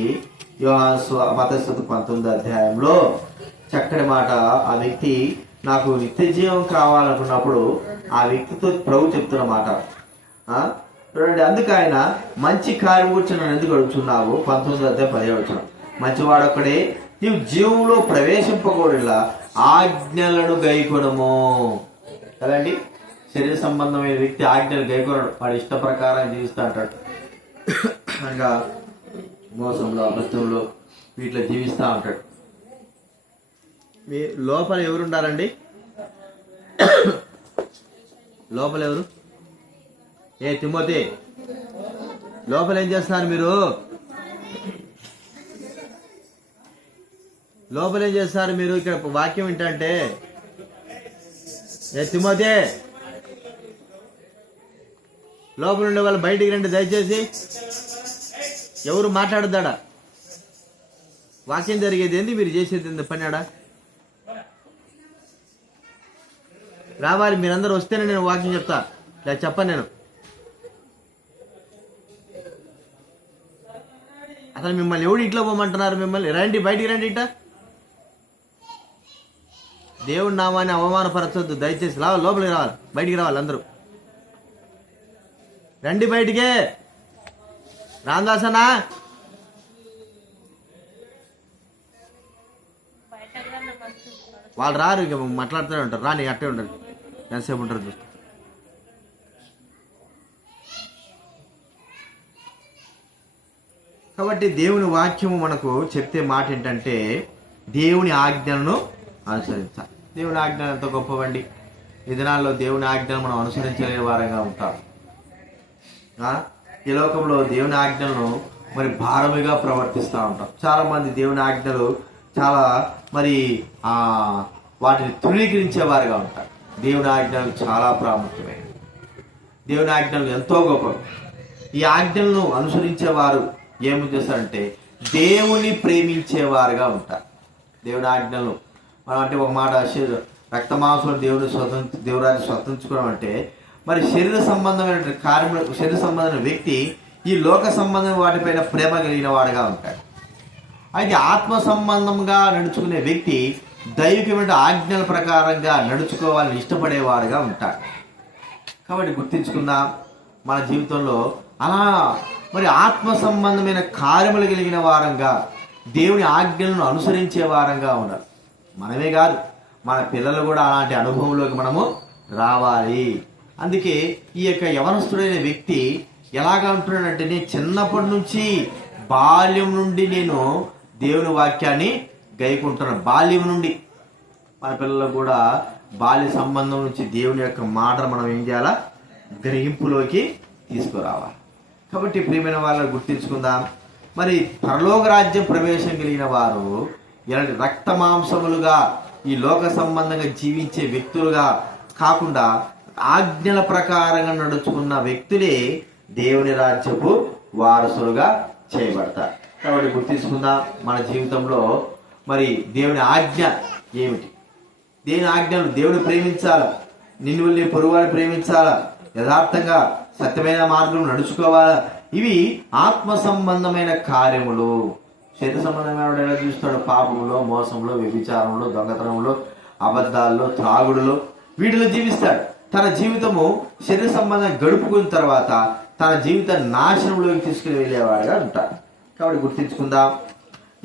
మత్తయి 19వ అధ్యాయంలో చక్కటి మాట. ఆ వ్యక్తి నాకు నిత్య జీవం కావాలనుకున్నప్పుడు ఆ వ్యక్తితో ప్రభు చెప్తున్న మాట చూడండి. అందుకు ఆయన మంచి కార్యం గురించి నన్ను ఎందుకు అడుగుతున్నావు? 19వ అధ్యాయం 10వ వచనం. మంచివాడొక్కడే, నీవు జీవంలో ప్రవేశింపకూడలా ఆజ్ఞలను గైకొనము. కదండి, శరీర సంబంధమైన వ్యక్తి ఆజ్ఞలు గైకొనడు, వాడి ఇష్ట ప్రకారం జీవిస్తూ అంటాడు. అనగా మోసంలో, అబద్ధంలో వీటిలో జీవిస్తూ ఉంటాడు. మీ లోపల ఎవరుండాలండి? లోపల ఎవరు? తిమోతి, లోపల ఏం చేస్తున్నారు మీరు? లోపల ఏం చేస్తారు మీరు? ఇక్కడ వాక్యం ఏంటంటే, తిమోతి, లోపల ఉండే వాళ్ళు బయటికి రండి దయచేసి. ఎవరు మాట్లాడద్దాడా? వాక్యం జరిగేది ఏంది, మీరు చేసేది ఏంది పని? ఆడ రావాలి, మీరందరూ వస్తేనే నేను వాక్యం చెప్తా, లేక చెప్పను నేను. అసలు మిమ్మల్ని ఎవడు ఇంట్లో పోమంటున్నారు? మిమ్మల్ని రండి, బయటికి రండి. ఇట్ట దేవుడి నామాన్ని అవమానపరచొద్దు దయచేసి. లోపలికి రావాలి, బయటికి రావాలి అందరూ. రండి బయటికే. రామదాసనా, వాళ్ళు రారు, ఇక మాట్లాడుతూనే ఉంటారు. రాని అట్టే ఉంటారు, ఎంతసేపు ఉంటారు చూస్తారు. కాబట్టి దేవుని వాక్యము మనకు చెప్తే మాట ఏంటంటే, దేవుని ఆజ్ఞలను అనుసరించాలి. దేవుని ఆజ్ఞలు ఎంతో గొప్పవండి. ఈ దినాల్లో దేవుని ఆజ్ఞలు మనం అనుసరించలేని వారంగా ఉంటాం. ఈ లోకంలో దేవుని ఆజ్ఞలను మరి భారముగా ప్రవర్తిస్తూ ఉంటాం. చాలా మంది దేవుని ఆజ్ఞలు చాలా మరి వాటిని తృణీకరించే వారుగా ఉంటారు. దేవుని ఆజ్ఞలు చాలా ప్రాముఖ్యమైనవి. దేవుని ఆజ్ఞలు ఎంతో గొప్పవి. ఈ ఆజ్ఞలను అనుసరించేవారు ఏమి చేస్తారంటే దేవుని ప్రేమించేవారుగా ఉంటారు. దేవుని ఆజ్ఞలను మనం అంటే ఒక మాట రక్తమాంసంలో దేవురాన్ని స్వతంత్రించుకోవడం అంటే మరి శరీర సంబంధమైన కార్యములు, శరీర సంబంధమైన వ్యక్తి ఈ లోక సంబంధమైన వాటిపైన ప్రేమ కలిగిన వాడుగా ఉంటాడు. అయితే ఆత్మ సంబంధంగా నడుచుకునే వ్యక్తి దైవికమైన ఆజ్ఞల ప్రకారంగా నడుచుకోవాలని ఇష్టపడేవాడుగా ఉంటాడు. కాబట్టి గుర్తించుకుందాం, మన జీవితంలో అలా మరి ఆత్మ సంబంధమైన కార్యములు కలిగిన వారంగా దేవుని ఆజ్ఞలను అనుసరించే వారంగా ఉన్నారు. మనమే కాదు, మన పిల్లలు కూడా అలాంటి అనుభవంలోకి మనము రావాలి. అందుకే ఈ యొక్క యవనస్తుడైన వ్యక్తి ఎలాగా ఉంటున్నాడంటే, నేను చిన్నప్పటి నుంచి బాల్యం నుండి నేను దేవుని వాక్యాన్ని గైకుంటున్నాను. బాల్యం నుండి మన పిల్లలకు కూడా బాల్య సంబంధం నుంచి దేవుని యొక్క మాటను మనం ఏం చేయాలా, గ్రహింపులోకి తీసుకురావాలి. కాబట్టి ప్రియమైన వాళ్ళని గుర్తించుకుందాం. మరి పరలోక రాజ్యం ప్రవేశం కలిగిన వారు ఇలాంటి రక్త మాంసములుగా ఈ లోక సంబంధంగా జీవించే వ్యక్తులుగా కాకుండా ఆజ్ఞల ప్రకారంగా నడుచుకున్న వ్యక్తులే దేవుని రాజ్యపు వారసులుగా చేయబడతారు. కాబట్టి గుర్తించుకుందాం, మన జీవితంలో మరి దేవుని ఆజ్ఞ ఏమిటి? దేవుని ఆజ్ఞలు, దేవుని ప్రేమించాలా, నిన్ను వెళ్ళి పొరుగువారిని ప్రేమించాలా, యథార్థంగా సత్యమైన మార్గం నడుచుకోవాలా. ఇవి ఆత్మ సంబంధమైన కార్యములు. శరీర సంబంధమైన ఎలా చూస్తాడు? పాపంలో, మోసంలో, వ్యభిచారంలో, దొంగతనంలో, అబద్ధాల్లో, త్రాగుడులో, వీటిలో జీవిస్తాడు. తన జీవితము శరీర సంబంధం గడుపుకున్న తర్వాత తన జీవితాన్ని నాశనంలోకి తీసుకుని వెళ్ళేవాడుగా ఉంటాడు. కాబట్టి గుర్తించుకుందాం.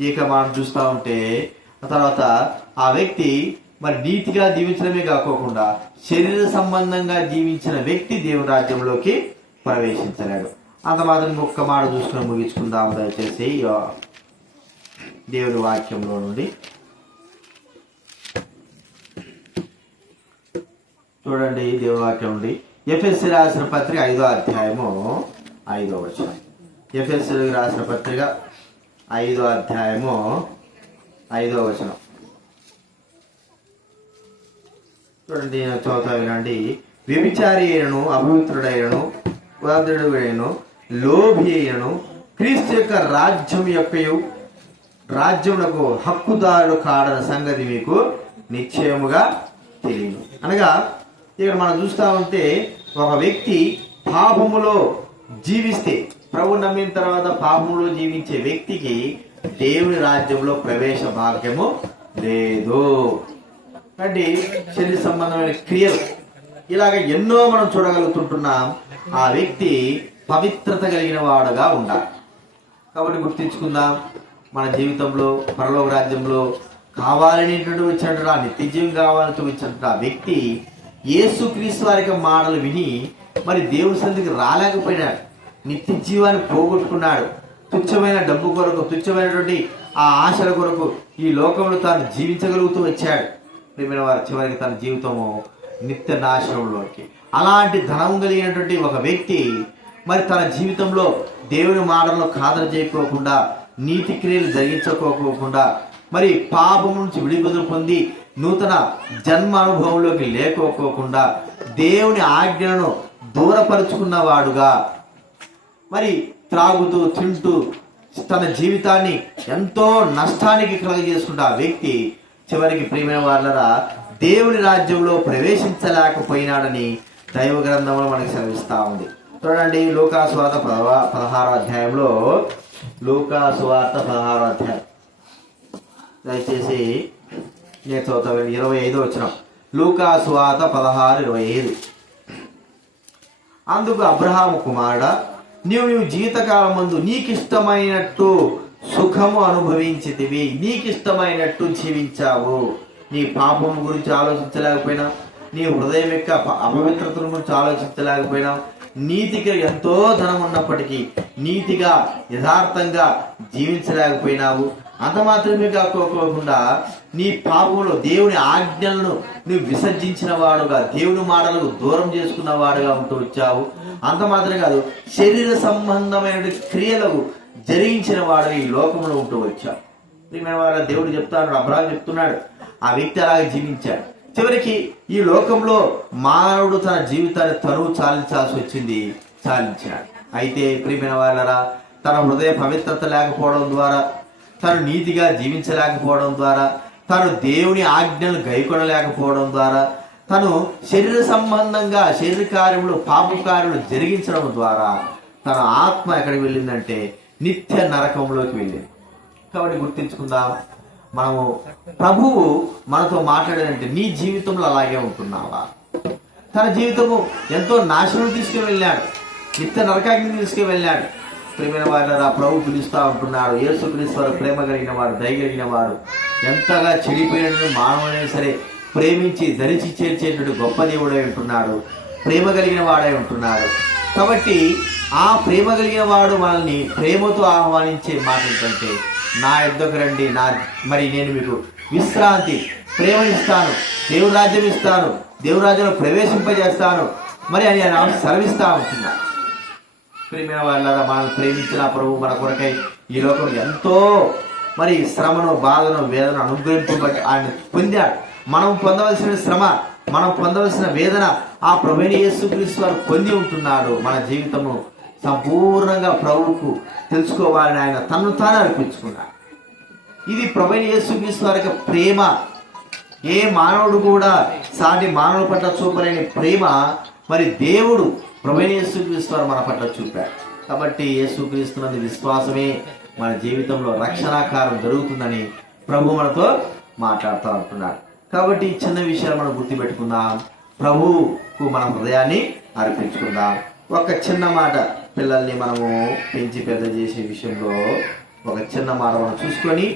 ఇక మనం చూస్తూ ఉంటే తర్వాత ఆ వ్యక్తి మరి నీతిగా జీవించడమే కాకోకుండా శరీర సంబంధంగా జీవించిన వ్యక్తి దేవుని రాజ్యంలోకి ప్రవేశించలేడు. అంత మాత్రం ఒక్క మాట చూసుకుని ముగించుకుందాం. దయచేసి దేవుని వాక్యంలో నుండి చూడండి. దేవుని వాక్యం నుండి ఎఫెస్సీ రాసిన పత్రిక 5వ అధ్యాయము 5వ వచనం. ఎఫెస్సీ రాసిన పత్రిక 5వ అధ్యాయము 5వ వచనం చూడండి. చదువుతా వినండి. వ్యభిచారి అయినను, అపవిత్రుడైనను, ఉదారుడైనను, లోభి అయినను క్రీస్తు యొక్క రాజ్యమునకు హక్కుదారుడు కాడన సంగతి మీకు నిశ్చయముగా తెలియదు. అనగా ఇక్కడ మనం చూస్తూ ఉంటే ఒక వ్యక్తి పాపములో జీవిస్తే, ప్రభు నమ్మిన తర్వాత పాపములో జీవించే వ్యక్తికి దేవుని రాజ్యంలో ప్రవేశ భాగ్యము లేదు. అంటే శరీర సంబంధమైన క్రియలు ఇలాగ ఎన్నో మనం చూడగలుగుతుంటున్నాం. ఆ వ్యక్తి పవిత్రత కలిగిన వాడుగా ఉండాలి. కాబట్టి గుర్తించుకుందాం, మన జీవితంలో పరలోక రాజ్యంలో కావాలనేటువంటి వచ్చినట్టు, ఆ నిత్య జీవం కావాలంటూ వచ్చినట్టు ఆ వ్యక్తి యేసుక్రీస్తు వారికి మాటలు విని మరి దేవుని సన్నిధికి రాలేకపోయినాడు. నిత్య జీవాన్ని పోగొట్టుకున్నాడు. తుచ్చమైన డబ్బు కొరకు, తుచ్చమైనటువంటి ఆ ఆశల కొరకు ఈ లోకంలో తాను జీవించగలుగుతూ వచ్చాడు. ప్రియమైన వారి చివరికి తన జీవితము నిత్య నాశనంలోకి. అలాంటి ధనం కలిగినటువంటి ఒక వ్యక్తి మరి తన జీవితంలో దేవుని మాటలను ఖాతరు చేయకోకుండా, నీతి క్రియలు జరిగించుకోకుండా, మరి పాపం నుంచి విడుదల పొంది నూతన జన్మ అనుభవంలోకి లేకోకుండా దేవుని ఆజ్ఞలను దూరపరుచుకున్నవాడుగా మరి త్రాగుతూ తింటూ తన జీవితాన్ని ఎంతో నష్టానికి కలుగజేసుకుంటే ఆ వ్యక్తి చివరికి ప్రియమైన వాళ్ళరా దేవుని రాజ్యంలో ప్రవేశించలేకపోయినాడని దైవ గ్రంథంలో మనకి సెలవిస్తూ ఉంది. చూడండి, లూకాసు వార్త 16వ అధ్యాయంలో, లూకాసు వార్త 16వ అధ్యాయం దయచేసి నేను చదువుతాను. 25వ వచనం. లూకాసు వార్త 16:25. అందుకు అబ్రహాము కుమారుడా, నీవు జీవితకాలం ముందు నీకిష్టమైనట్టు సుఖము అనుభవించితివి, నీకిష్టమైనట్టు జీవించావు. నీ పాపం గురించి ఆలోచించలేకపోయినా, నీ హృదయం యొక్క అపవిత్రత గురించి ఆలోచించలేకపోయినా, నీతిగా ఎంతో ధనం ఉన్నప్పటికీ నీతిగా యథార్థంగా జీవించలేకపోయినావు. అంత మాత్రమే కాకోకుండా నీ పాపంలో దేవుని ఆజ్ఞలను నువ్వు విసర్జించిన వాడుగా, దేవుని మాటలకు దూరం చేసుకున్న వాడుగా ఉంటూ వచ్చావు. అంత మాత్రమే కాదు, శరీర సంబంధమైన క్రియలకు జరిగించిన వాడు ఈ లోకంలో ఉంటూ వచ్చావు. ప్రియమైన వారు, దేవుడు చెప్తాడు, అబ్రహాము చెప్తున్నాడు, ఆ వ్యక్తి అలాగే జీవించాడు. చివరికి ఈ లోకంలో మానవుడు తన జీవితాన్ని తనువు చాలించాల్సి వచ్చింది, చాలించాడు. అయితే ప్రియమైన వాళ్ళరా, తన హృదయ పవిత్రత లేకపోవడం ద్వారా, తను నీతిగా జీవించలేకపోవడం ద్వారా, తను దేవుని ఆజ్ఞలు గైకొనలేకపోవడం ద్వారా, తను శరీర సంబంధంగా శరీర కార్యములు పాప కార్యములు జరిగించడం ద్వారా తన ఆత్మ ఎక్కడికి వెళ్ళిందంటే నిత్య నరకంలోకి వెళ్ళింది. కాబట్టి గుర్తించుకుందాం, మనము ప్రభువు మనతో మాట్లాడేదంటే నీ జీవితంలో అలాగే ఉంటున్నావా? తన జీవితము ఎంతో నాశనం తీసుకువెళ్ళాడు, నిత్య నరకాగ్ని తీసుకువెళ్ళాడు. ప్రేమైన వారు ప్రభు పిలుస్తూ ఉంటున్నాడు. యేసుక్రీస్తు వారు ప్రేమ కలిగిన వాడు, దయ కలిగిన వాడు, ఎంతగా చెడిపోయిన మానవుడైనా సరే ప్రేమించి ధరించి చేర్చేటువంటి గొప్ప దేవుడై ఉంటున్నాడు, ప్రేమ కలిగిన వాడై ఉంటున్నాడు. కాబట్టి ఆ ప్రేమ కలిగిన వాడు మనల్ని ప్రేమతో ఆహ్వానించే మాట ఏంటంటే, నా యొద్దకు రండి, మరి నేను మీకు విశ్రాంతి, ప్రేమనిస్తాను, దేవుని రాజ్యం ఇస్తాను, దేవుని రాజ్యంలో ప్రవేశింపజేస్తాను మరి అని ఆయన సెలవిస్తూ ఉంటున్నాడు. ప్రియమైన వాళ్ళ మనల్ని ప్రేమించిన ప్రభు మన కొరకై ఈ లోకంలో ఎంతో మరి శ్రమను, బాధను, వేదన అనుగ్రహింపబట్టి ఆయన పొందాడు. మనం పొందవలసిన శ్రమ, మనం పొందవలసిన వేదన ఆ ప్రభువైన యేసుక్రీస్తు వారు పొంది ఉంటున్నాడు. మన జీవితము సంపూర్ణంగా ప్రభువుకు తెలుసుకోవాలని ఆయన తను తాను అర్పించుకున్నాడు. ఇది ప్రభువైన యేసుక్రీస్తు వారి యొక్క ప్రేమ. ఏ మానవుడు కూడా సాటి మానవుల పట్ల చూపలేని ప్రేమ మరి దేవుడు ప్రభువైన యేసుక్రీస్తు వారు మన పట్ల చూపాడు. కాబట్టి యేసుక్రీస్తు నందు విశ్వాసమే మన జీవితంలో రక్షణాకారం జరుగుతుందని ప్రభు మనతో మాట్లాడుతూ ఉంటున్నాడు. కాబట్టి ఈ చిన్న విషయాలు మనం గుర్తుపెట్టుకుందాం, ప్రభువుకు మన హృదయాన్ని అర్పించుకుందాం. ఒక చిన్న మాట, పిల్లల్ని మనము పెంచి పెద్ద చేసే విషయంలో ఒక చిన్న మాట మనం చూసుకొని,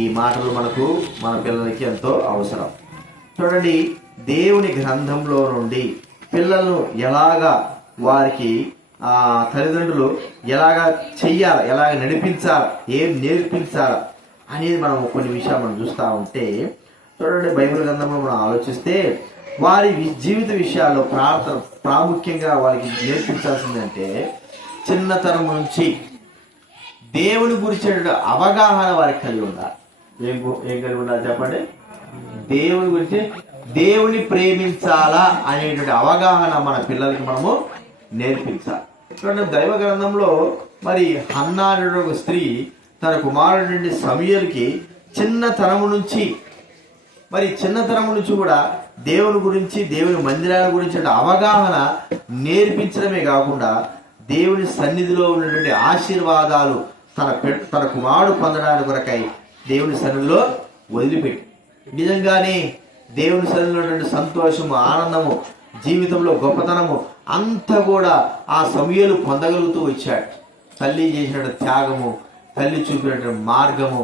ఈ మాటలు మనకు మన పిల్లలకి ఎంతో అవసరం. చూడండి, దేవుని గ్రంథంలో నుండి పిల్లలను ఎలాగా వారికి తల్లిదండ్రులు ఎలాగా చెయ్యాలి, ఎలాగ నడిపించాలి, ఏం నేర్పించాలి అనేది మనం కొన్ని విషయాలు మనం చూస్తూ ఉంటే, చూడండి బైబిల్ గ్రంథంలో మనం ఆలోచిస్తే వారి జీవిత విషయాల్లో ప్రాముఖ్యంగా వారికి నేర్పించాల్సిందంటే చిన్నతనం నుంచి దేవుని గురించి అవగాహన వారికి కలిగి ఉండాలి. ఏం కలిగి ఉండాలి చెప్పండి? దేవుని గురించి, దేవుని ప్రేమించాలా అనేటువంటి అవగాహన మన పిల్లలకి మనము నేర్పించాలి. చూడండి, దైవ గ్రంథంలో మరి హన్నా అనే ఒక స్త్రీ తన కుమారుడి సమూయేలుకి చిన్నతనము నుంచి కూడా దేవుని గురించి, దేవుని మందిరాల గురించి అవగాహన నేర్పించడమే కాకుండా దేవుని సన్నిధిలో ఉన్నటువంటి ఆశీర్వాదాలు తన కుమారుడు పొందడానికి కొరకై దేవుని సన్నిధిలో వదిలిపెట్టి, నిజంగానే దేవుని సన్నిధిలో ఉన్నటువంటి సంతోషము, ఆనందము, జీవితంలో గొప్పతనము అంతా కూడా ఆ సమూయేలు పొందగలుగుతూ వచ్చాడు. తల్లి చేసినటువంటి త్యాగము, తల్లి చూపినటువంటి మార్గము,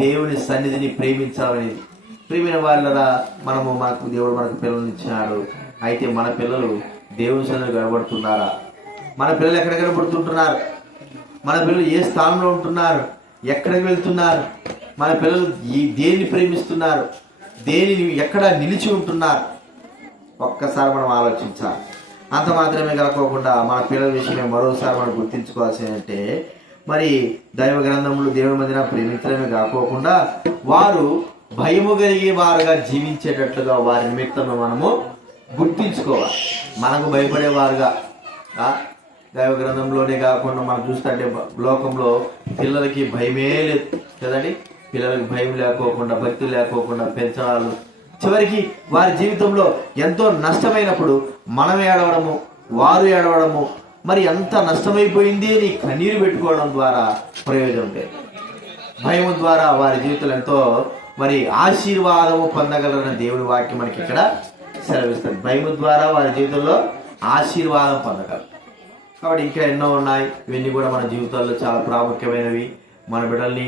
దేవుని సన్నిధిని ప్రేమించాలనేది. ప్రియమైన వాళ్ళరా, మనకు దేవుడు మనకు పిల్లల్ని ఇచ్చినాడు. అయితే మన పిల్లలు దేవుని సన్నిధిలో కనబడుతున్నారా? మన పిల్లలు ఎక్కడ కనబడుతుంటున్నారు? మన పిల్లలు ఏ స్థానంలో ఉంటున్నారు? ఎక్కడికి వెళ్తున్నారు? మన పిల్లలు దేన్ని ప్రేమిస్తున్నారు? దేనిని ఎక్కడ నిలిచి ఉంటున్నారు? ఒక్కసారి మనం ఆలోచించాలి. అంత మాత్రమే కాకోకుండా మన పిల్లల విషయమే మరోసారి మనం గుర్తించుకోవాల్సిందంటే, మరి దైవ గ్రంథములు దేవుని మందిరం ప్రేమించడమే కాకోకుండా వారు భయము కలిగే వారుగా జీవించేటట్లుగా వారి నిమిత్తం మనము గుర్తించుకోవాలి. మనకు భయపడేవారుగా దైవ గ్రంథంలోనే కాకుండా మనం చూస్తుంటే లోకంలో పిల్లలకి భయమే లేదు కదండి. పిల్లలకి భయం లేకోకుండా, భక్తి లేకోకుండా పెంచడాలు, చివరికి వారి జీవితంలో ఎంతో నష్టమైనప్పుడు మనం ఏడవడము, వారు ఏడవడము, మరి ఎంత నష్టమైపోయింది అని కన్నీరు పెట్టుకోవడం ద్వారా ప్రయోజనం లేదు. భయం ద్వారా వారి జీవితంలో ఎంతో మరి ఆశీర్వాదము పొందగలరని దేవుడి వాక్యం మనకి ఇక్కడ సెలవిస్తుంది. భయం ద్వారా వారి జీవితంలో ఆశీర్వాదం పొందగలరు. కాబట్టి ఇంకా ఎన్నో ఉన్నాయి, ఇవన్నీ కూడా మన జీవితాల్లో చాలా ప్రాముఖ్యమైనవి. మన బిడ్డల్ని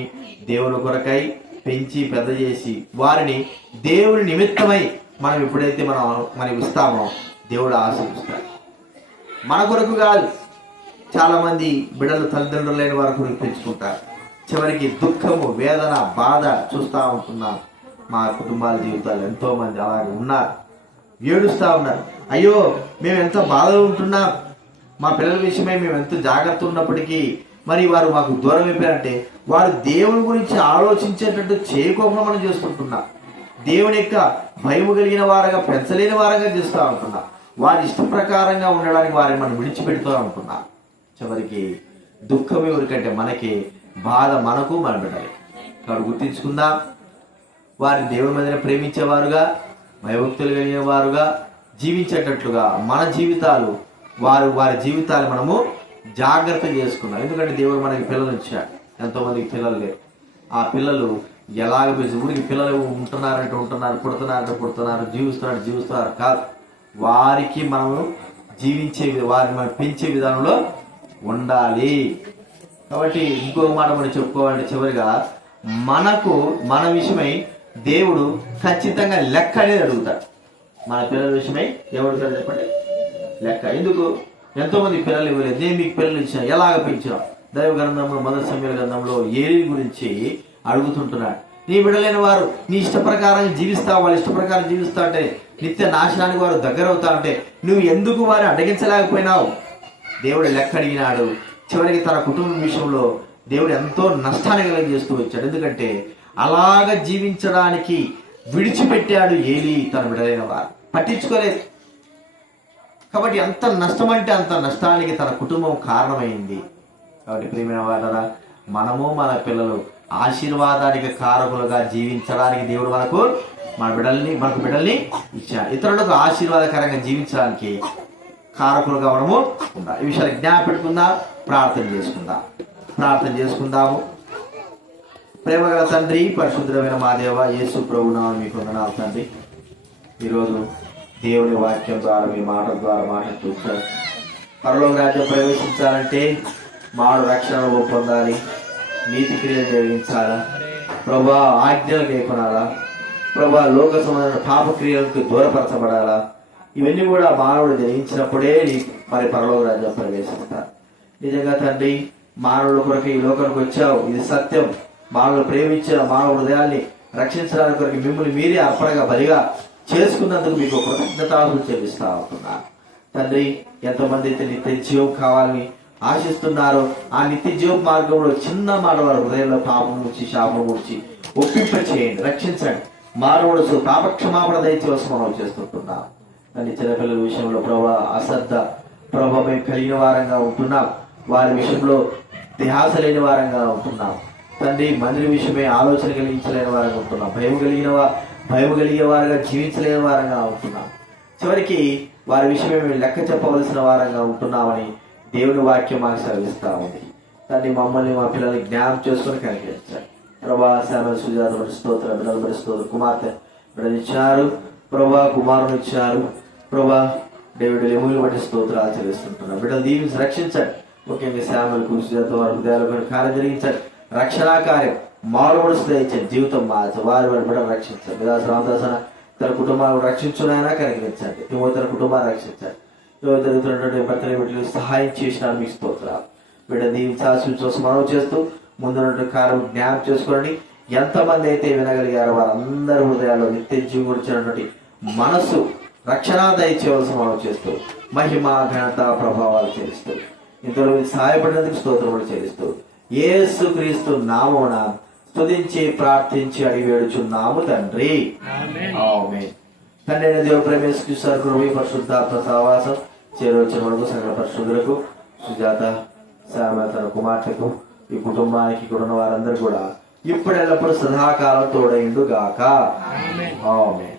దేవుని కొరకై పెంచి పెద్ద చేసి వారిని దేవుని నిమిత్తమై మనం ఎప్పుడైతే మనం ఇస్తామో దేవుడు ఆశీర్వదిస్తాడు. మన కొరకు కాదు. చాలా మంది బిడ్డలు తల్లిదండ్రులు లేని వారి కొరకు పెంచుకుంటారు. చివరికి దుఃఖము, వేదన, బాధ చూస్తూ ఉంటున్నాం. మా కుటుంబాల జీవితాలు ఎంతో మంది అలాగే ఉన్నారు, ఏడుస్తూ ఉన్నారు. అయ్యో, మేము ఎంత బాధలో ఉంటున్నాం, మా పిల్లల విషయమై మేము ఎంతో జాగ్రత్త ఉన్నప్పటికీ మరి వారు మాకు దూరం అయిపోయారంటే వారు దేవుని గురించి ఆలోచించేటట్టు చేయకోకుండా మనం చేసుకుంటున్నాం. దేవుని యొక్క భయము కలిగిన వారుగా, పెంచలేని వారుగా చేస్తూ ఉంటున్నా. వారి ఇష్ట ప్రకారంగా ఉండడానికి వారిని మనం విడిచిపెడుతూ ఉంటున్నా. చివరికి దుఃఖం ఎవరికంటే మనకి, బాధ మనకు, మన బిడ్డలకి. కాబట్టి గుర్తించుకుందాం, వారిని దేవుని మధ్యన ప్రేమించేవారుగా, భయభక్తులు కలిగిన వారుగా జీవించేటట్లుగా మన జీవితాలు, వారి జీవితాలు మనము జాగ్రత్త చేసుకున్నాం. ఎందుకంటే దేవుడు మనకి పిల్లలు ఇచ్చాడు. ఎంతో మందికి పిల్లలు లేరు. ఆ పిల్లలు ఎలాగ ఊరికి పిల్లలు ఉంటున్నారు, పుడుతున్నారు, జీవిస్తున్నారు కాదు. వారికి మనము వారిని మనం పెంచే విధానంలో ఉండాలి. కాబట్టి ఇంకొక మాట మనం చెప్పుకోవాలంటే, చివరిగా మన విషయమై దేవుడు ఖచ్చితంగా లెక్క అనేది అడుగుతాడు. మన పిల్లల విషయమై ఎవరు చెప్పండి లెక్క. ఎందుకు? ఎంతో మంది పిల్లలు ఇవ్వలేదు, నేను మీకు పిల్లలు ఇచ్చిన, ఎలాగ పెంచినా. దైవ గ్రంథంలో, మొదటి సమయాల గ్రంథంలో ఏలి గురించి అడుగుతుంటున్నాడు. నీ బిడ్డలైన వారు నీ ఇష్ట ప్రకారం జీవిస్తావు, వాళ్ళ ఇష్ట ప్రకారం జీవిస్తా అంటే నిత్య నాశనానికి వారు దగ్గర అవుతా అంటే నువ్వు ఎందుకు వారిని అడ్డగించలేకపోయినావు? దేవుడు లెక్క అడిగినాడు. చివరికి తన కుటుంబం విషయంలో దేవుడు ఎంతో నష్టాన్ని కలిగజేస్తూ వచ్చాడు. ఎందుకంటే అలాగ జీవించడానికి విడిచిపెట్టాడు ఏలి తన బిడ్డలైన వారు, పట్టించుకోలేదు. కాబట్టి ఎంత నష్టం అంటే అంత నష్టానికి తన కుటుంబం కారణమైంది. కాబట్టి ప్రియమైన వారరా, మనము మన పిల్లలు ఆశీర్వాదానికి కారకులుగా జీవించడానికి దేవుడు మనకు బిడ్డల్ని ఇచ్చాడు. ఇతరులకు ఆశీర్వాదకరంగా జీవించడానికి కారకులుగా మనము ఉండాలి. ఈ విషయాలు జ్ఞాపెట్టుకుందాం, ప్రార్థన చేసుకుందాము. ప్రేమగల తండ్రి, పరిశుద్ధమైన మా దేవ, యేసు ప్రభునామమున మీకు వందనాలు తండ్రి. ఈరోజు దేవుని వాక్యం ద్వారా, మీ మాటల ద్వారా మాట్లాడుతూ పరలోక రాజ్యం ప్రవేశించాలంటే మాడు రక్షణ పొందాలి, నీతి క్రియలు జరిగించాలా ప్రభా, ఆజ్ఞలు లేకునాలా ప్రభా, లోక సంబంధమైన పాపక్రియలకు దూరపరచబడాలా. ఇవన్నీ కూడా మానవుడు జయించినప్పుడే మరి పరలోక రాజ్యం ప్రవేశిస్తారు. నిజంగా తండ్రి, మానవుల కొరకు ఈ లోకానికి వచ్చావు, ఇది సత్యం. మానవులు ప్రేమించిన మానవ హృదయాన్ని రక్షించడానికి కొరకు మిమ్మల్ని మీరే అర్పణగా బలిగా చేసుకున్నందుకు మీకు కృతజ్ఞతలు చెల్లిస్తా ఉంటున్నారు తండ్రి. ఎంతమంది అయితే నిత్య జీవం కావాలని ఆశిస్తున్నారు, ఆ నిత్య జీవ మార్గంలో చిన్న మానవ హృదయంలో పాపం గురించి, శాపం గురించి ఒప్పింప చేయండి, రక్షించండి. మానవుడు పాపక్షమాపణ దయచేసి మనం చేస్తుంటున్నాం తండ్రి. చిన్నపిల్లల విషయంలో ప్రభా అశ్రద్ధ ప్రభా మేము కలిగిన వారంగా ఉంటున్నాం, వారి విషయంలో ధ్యాస లేని వారంగా ఉంటున్నాం తండ్రి. మందిర విషయమే ఆలోచన కలిగించలేని వారంగా ఉంటున్నాం, భయం కలిగే వారుగా జీవించలేని వారంగా ఉంటున్నాం. చివరికి వారి విషయమే మేము లెక్క చెప్పవలసిన వారంగా ఉంటున్నామని దేవుని వాక్యం మాకు సెలవిస్తా ఉంది తండ్రి. మమ్మల్ని, మా పిల్లల్ని జ్ఞానం చేసుకుని కనిపించారు ప్రభా. శ్యామ సుజాత బడి స్తోత్ర, బిడ్డల బడి స్తోత్ర, కుమార్తె బిడ్డలు ఇచ్చినారు ప్రభా, కుమారుని ఇచ్చినారు ప్రభా. డేవిడ్ లెములు బట్టి స్తోత్రాలు చెల్లిస్తుంటున్నారు. బిడ్డలు దీవించి రక్షించండి. ముఖ్యంగా శ్యామలకు, సుజాత వారి హృదయాల కార్యం జరిగించండి. రక్షణా కార్యం మారుమడుసు దయచండి, జీవితం మార్చండి, వారి బిడ్డలు రక్షించండి. రామదాసన తన కుటుంబాలను రక్షించునైనా కనిపించండి, తన కుటుంబాన్ని రక్షించండి. జరుగుతున్నటువంటి భర్తల బిడ్డలు సహాయం చేసిన మీకు స్తోత్రాలు. బిడ్డ దీవించాల్సి మనం చేస్తూ ముందున్నటువంటి కార్యం జ్ఞాపకం చేసుకోండి. ఎంతమంది అయితే వినగలిగారో వారందరి హృదయాల్లో నిత్య జీవం గురించినటువంటి మనస్సు రక్షణ దయచేయవలసి మనం చేస్తూ మహిమ, ఘనత, ప్రభావాలు చెల్లిస్తూ ఇంతలో సహాయపడినందుకు స్తోత్రములు చెల్లిస్తూ యేసు క్రీస్తు నామమున స్తుతించి ప్రార్థించి అడిగి వేడుచున్నాము తండ్రి, ఆమేన్. తండ్రి అయిన దేవుడు ప్రేమేశ్వరు కృప పరిశుద్ధాత్మ సహవాసం చేరవచ్చిన వరకు సకల పరిశుద్ధులకు, సుజాత, శ్యామ తన కుమార్తెకు, ఈ కుటుంబానికి ఇక్కడ ఉన్న వారందరూ కూడా ఇప్పుడెల్లప్పుడు సదాకాలం తోడైండు గాక, ఆమేన్.